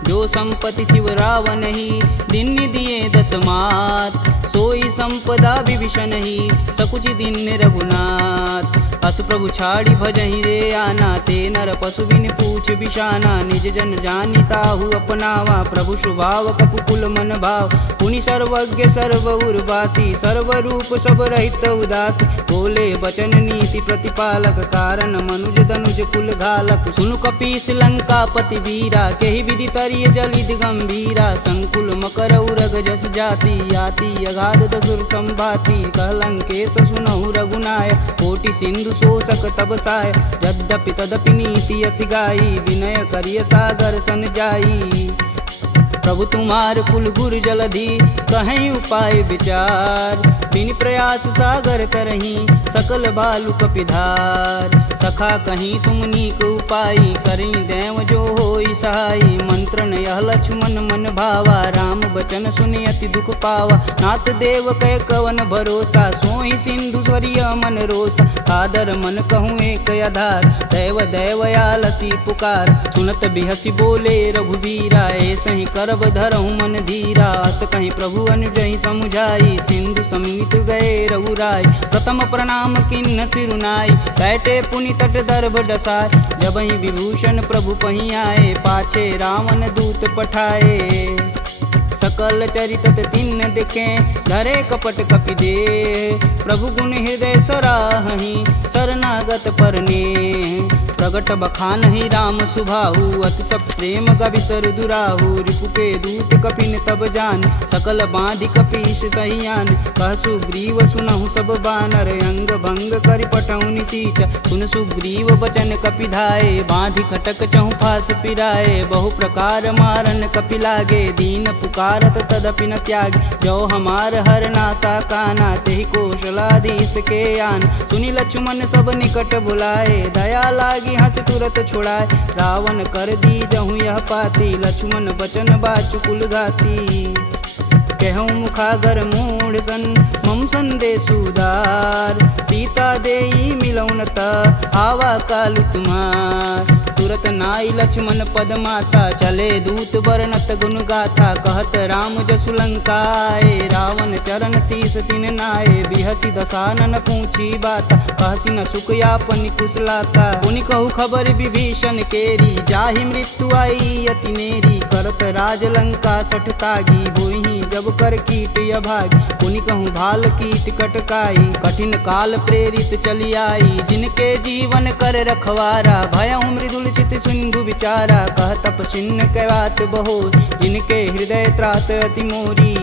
जो संपत्ति शिव रावण ही, दिन दिए दस मात। सोई संपदा विभीषण ही, सकुच दिन रघुनाथ। अस प्रभु छाड़ी भजहि रे आना, ते नर पशु बिन पूछ बिशाना। निज जन जानि ताहु अपनावा, प्रभु स्वभाव कपुकुल मन भाव। पुनि सर्वज्ञ सर्व उर्वासी, सर्वरूप सब रहित उदासी। बोले बचन नीति प्रतिपालक, कारण मनुज धनुज कुल घालक। सुनु कपीस लंकापति वीरा, केहि विधि तरिय जलिद गंभीरा। संकुल मकर उरग जस जाति, याति अगाध दसुर संभाति। कह लंकेश सुनहु रघुनाय, कोटि सिंधु शोषक तब साय। यद्यपि तदपि नीति यस गाई, विनय करिय सागर सन जाई। प्रभु तुम्हार कुल गुर जलधि, कहीं उपाय विचार। बिन प्रयास सागर तरही, सकल बालु कपिधार। सखा कहीं तुम नीक उपाय, करी देव जो होई सहाई। मंत्र न यह लक्ष्मण मन भावा, राम बचन सुनि अति दुख पावा। नाथ देव कह कवन भरोसा, सोहि सिंधु स्वरिय मन रोसा। सादर मन कहूँ एक आधार, दैव दैवयालसी पुकार। सुनत बिहसी बोले रघुबीरा, ऐसे ही करब धरहु मन धीरा। अस कहीं प्रभु अनुजहि समुझाई, सिंधु समीत गए रघुराय। प्रथम प्रणाम किन्न सिरुनाई, बैठे पुनि तट दर्भ डसाय। जब ही विभूषण प्रभु पही आए, पाछे रावण दूत पठाए। सकल चरितत तिन्न दिखे, धरे कपट कपि दे। प्रभु गुण हृदय सराहहि, शरणागत परने। प्रगट बखानहि राम सुभाहु, अति सब प्रेम गविसर दुराहु। रिपु के दूत कपिन तब जान, सकल बांधि कपीश तहियान। कह सुग्रीव सुनहु सब बानर, अंग भंग करि पठौनि निसीच। सुन सुग्रीव बचन कपि धाये, बांधि खटक चहु फास पिराए। बहु प्रकार मारन कपि लागे, दीन पुकारत तदपि न त्यागे। जो हमार हर नासा काना, तेहि कौशलाधीश के आन। सुनि लक्ष्मण सब निकट बुलाए, दया लागी हंस तुरत छुड़ाए। रावण कर दी जहु यह पाती, लक्ष्मण बचन बाचु कुल घाती। कहूँ मुखागर मूढ़ सन, मम संदेश उदार। सीता देई मिलौन त, आवा कालु तुम्हार। तुरत नाई लक्ष्मण पद माता, चले दूत बरनत गुण गाथा। कहत राम जसु लंकाए, रावण चरण शीस तिन नाये। बिहसी दसानन पूछी बात, कहसी न सुख यापन कुशलाता। पुनि कहु खबर विभीषण केरी, जाहि मृत्यु आई अति नेरी। करत राज लंका सठ तागी, होहि जब कर कीट अभागी। पुनि कहूँ भाल कीट कटकाई, कठिन काल प्रेरित चली आई। जिनके जीवन कर रखवारा, भयउ मृदुल चित सिंधु विचारा। कह तपसिन्न कै बात बहो, जिनके हृदय त्रात अति मोरी।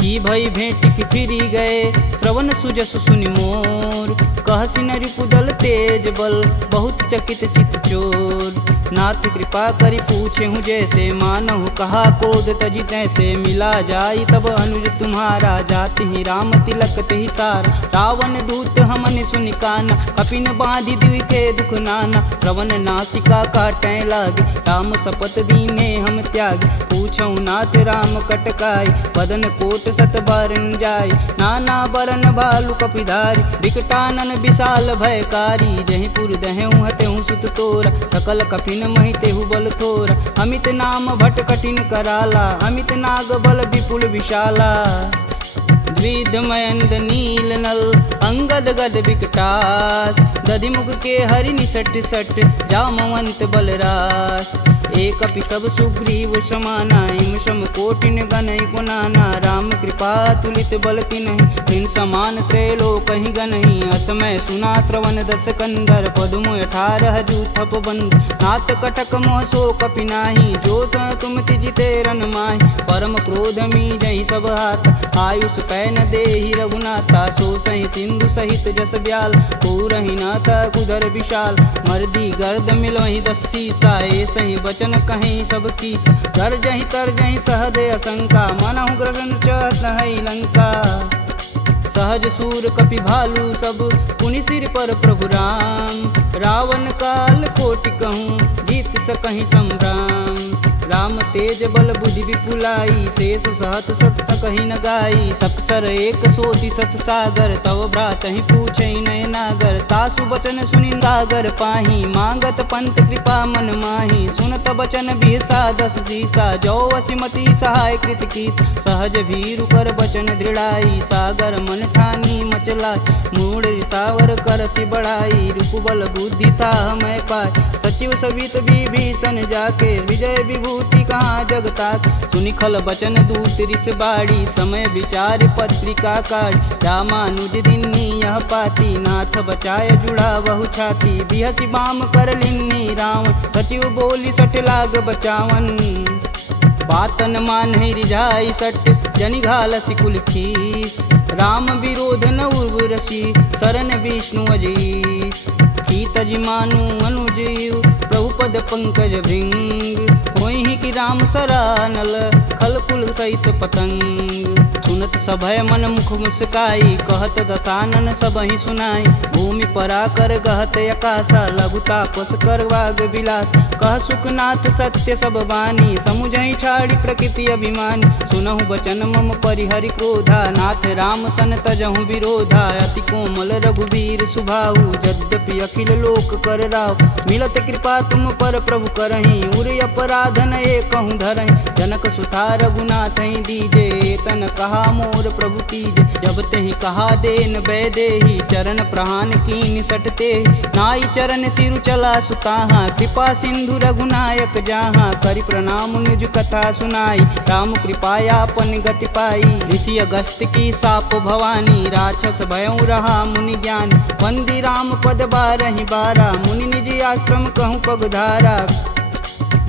की भई भेंट की फिरी गए, श्रवण सुजसु सुनि मोर। कहसी न रिपुदल तेज बल, बहुत चकित चित चोर। नाथ कृपा करि पूछे हूँ जैसे, मानहु कहा क्रोध तजि तैसे। मिला जाई तब अनुज तुम्हारा, जाति ही राम तिलक तेहि सार। रावण दूत हमन सुनि काना, कपिन बांधि दिवि के दुख नाना। श्रवण नासिका काटै लागे, राम शपथ दीने हम त्यागे। पूछौ नाथ राम कटकाई, बदन कोट सत बारन जाय। नाना बरन भालु कपिधारी, विकटानन विशाल भयकारी। जहीं पुर दहेउ हतेउ सुत तोरा, सकल कपिन महि तेहु बल थोरा। अमित नाम भट कठिन कराला, अमित नाग बल विपुल विशाला। द्विध मयंद नील नल, अंगद गद विकटास। दधिमुख के हरि निसट सट, जामवंत बलरास। एक अपि सब सुग्रीव समाना, इम सम कोटिन गनहि गुनाना। राम कृपा तुलित बल तिन्हि, तिन समान त्रैलोकहि गनहि। असमय सुना श्रवण दस कंदर, पदुम 18 जूथप बंद। नाथ कटक मोह सो कपि नाही, जो स तुम तिजिते रन माहि। परम क्रोध मीजहि सब हाथ, आयुष पै न देहि रघुनाथा। सो सहि सिंधु सहित जस ब्याल, पूरहि नाथा कुधर विशाल। मर्दी गर्द मिलहि 10 सीसा, सही बचन कहीं सब कीस। गर्जहि तरजहि सहदे असंका, मनहु ग्रसन चहत है लंका। सहज सूर कपि भालू सब, पुनि सिर पर प्रभु राम। रावण काल कोटि कहूँ, जीत सकहि संग्राम। राम तेज बल बुद्धि विपुलाई, शेष सहत सत सकहि न गाई। सकसर एक सोति सत सागर, तव भ्रातहि पूछै नय नागर। तासु बचन सुनि सागर पाही, मांगत पंत कृपा मन माही। सुनत बचन बिहसा 10 सीसा, जो वसिमति सहाय कृत कीस। सहज भीरु कर बचन दृढ़ाई, सागर मन ठानी मचला। मूढ़ रिसावर करसि बढ़ाई, रूप बल बुद्धि था मैं पाय। सचिव सवित विभीषण जाके, विजय विभूति कहाँ जगता। सुनि खल बचन दूत रिस बाड़ी, समय विचार पत्रिका काढ़। रामानुज दिन्नी यह पाती, नाथ बचाय जुड़ा बहु छाती। बिहसी बाम कर लिन्नी रावण, सचिव बोली सठ लाग बचावन। बातन मानहि रिझाई सट, जनि घालसि कुल खीस। राम विरोध न उर्वरसी, शरण विष्णु अजीस। की तजि मानु अनुजीव, प्रभु पद पंकज भृंग। होहि कि राम सरानल, खल कुल सहित पतंग। सुनत सभय मन मुख मुस्काई, कहत दसानन सबहि सुनाई। भूमि परा कर गहत आकाशा, लघुता पस कर वाग विलास। कह सुखनाथ सत्य सब बानी, समुझहि छाड़ी प्रकृति अभिमानी। सुनहु बचन मम परिहरि क्रोधा, नाथ राम सन तजहु विरोधा। अति कोमल रघुवीर सुभाऊ, यद्यपि अखिल लोक कर राव। मिलत कृपा तुम पर प्रभु करहि, उर अपराध न एकहु धरहि। जनक सुता रघुनाथ दीजे, तन कहा मोर प्रभु तीजे। जब तेहि कहा देन वैदेही, चरण प्रहान कीन सटते। नाई चरण सिरु चला सुताहा, कृपा सिंधु रघुनायक जहाँ। करि प्रणाम निज कथा सुनाई, राम कृपायापन गति पाई। ऋषि अगस्त की साप भवानी, राक्षस भयउ रहा मुनि ज्ञानी। वंदी राम पद 12 बारा, मुनि निज आश्रम कहूँ पगधारा।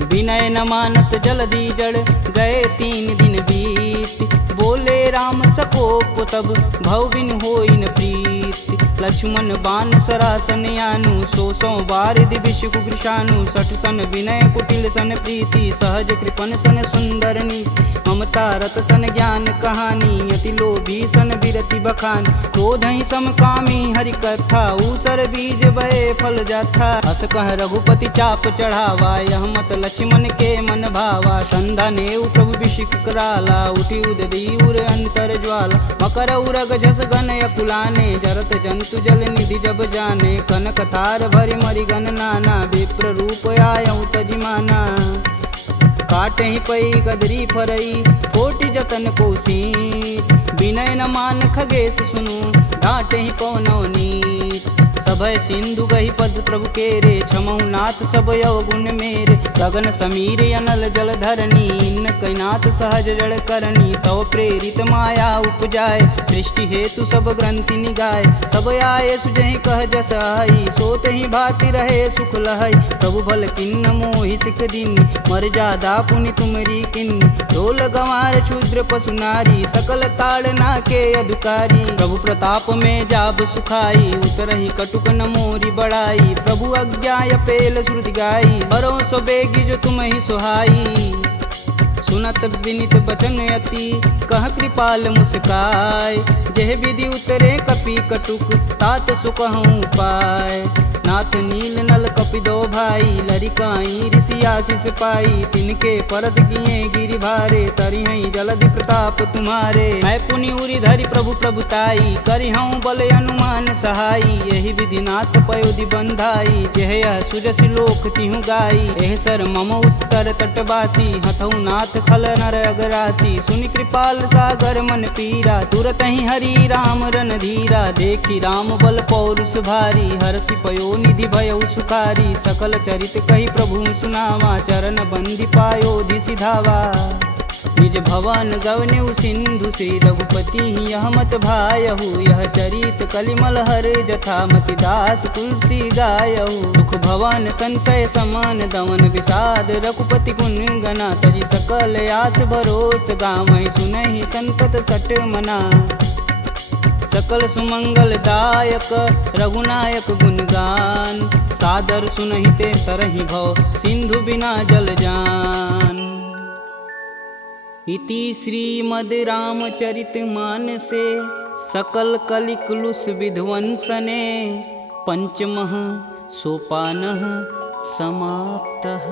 विनय न मानत जलधि जड़, गए 3 दिन बीत। बोले राम सकोप तब, भव बिन होई न प्रीत। लक्ष्मण बान सरासन यानु, 100 बार दिविश कुकृशानु। 60 सन विनय कुटिल सन प्रीति, सहज कृपन सन सुंदर नीति। ममता रत सन ज्ञान कहानी, अति लोभी सन विरति बखान। क्रोधहि समकामी हरि कथा, ऊसर बीज बए फल जाथा। अस कह रघुपति चाप चढ़ावा, यह मत लक्ष्मण के मन भावा। संधा नेउ प्रभु बिषिक कराला, उठी उददी उर अंतर ज्वाला। मकर उरग झस गन अकुलाने, जरत जंतु जल निधि जब जाने, कनक तार भरि मरिगन नाना, विप्र रूप आयऊ तजिमाना। काटे ही पई गदरी फरई, कोटि जतन कोसी, विनय न मान खगेश सुनु, डांटे ही पवनौ नीच। सभय सिंधु गही पद प्रभु केरे, छमहु नाथ सब अवगुण मेरे। गगन समीर अनल जल धरनी, इन कैनाथ सहज जड़ करनी। तव प्रेरित माया उपजाय, सृष्टि हेतु सब ग्रंथि निगाय। सब आये सुजहि कह जस आई, सोत ही भाति रहे सुख लहै। प्रभु भल किन्न मोहि सिख दीनी, मर्यादा पुनि तुमरी किन्नी। ढोल गंवार क्षुद्र पशु नारी, सकल ताड़ना के अधिकारी। प्रभु प्रताप में जाब सुखाई, उतरहि कटुक न मोरी बड़ाई। प्रभु अज्ञा पेल श्रुति गाई, बरो सो बेगी जो तुम ही सुहाई। सुनत विनित बचन अति, कह कृपाल मुस्काय। जेह विधि उतरे कपि कटुक, तात सुकहूँ पाय। नाथ नील नल कपि दो भाई, लरिकाई ऋषि आशीष पाई। तिनके परस किए गिरि भारे, तरिहै जलधि प्रताप तुम्हारे। मैं पुनि उरि धरि प्रभु प्रभुताई, करिहऊँ बल अनुमान सहाई। यही विधि नाथ पयोधि बंधाई, जेह यह सुजस लोक तिहु गाई। एह सर मम उत्तर तटवासी, हथऊ नाथ खल नर अगरासी। सुनि कृपाल सागर मन पीरा, तुरत ही हरि राम रन धीरा। देखी राम बल पौरुष भारी, हरषि पयो निधि भयउ सुखारी। सकल चरित कही प्रभु सुनावा, चरण बंदी पायोधि सिधावा। निज भवन गवनेउ सिंधु, श्री रघुपति यह मत भायहु। यह चरित कलिमल हर जथा, मति दास तुलसी गायहु। दुख भवन संशय समान, दमन विषाद रघुपति गुण गना। तजि सकल आस भरोस, गावहि सुनहि संतत सट मना। सकल सुमंगल दायक रघुनायक गुणगान, सादर सुनहि ते तरहि भव, सिंधु बिना जल जान। इति श्रीमद् रामचरित मानसे, सकल कलिकुलुष विध्वंसने। पंचमः सोपानः समाप्तः।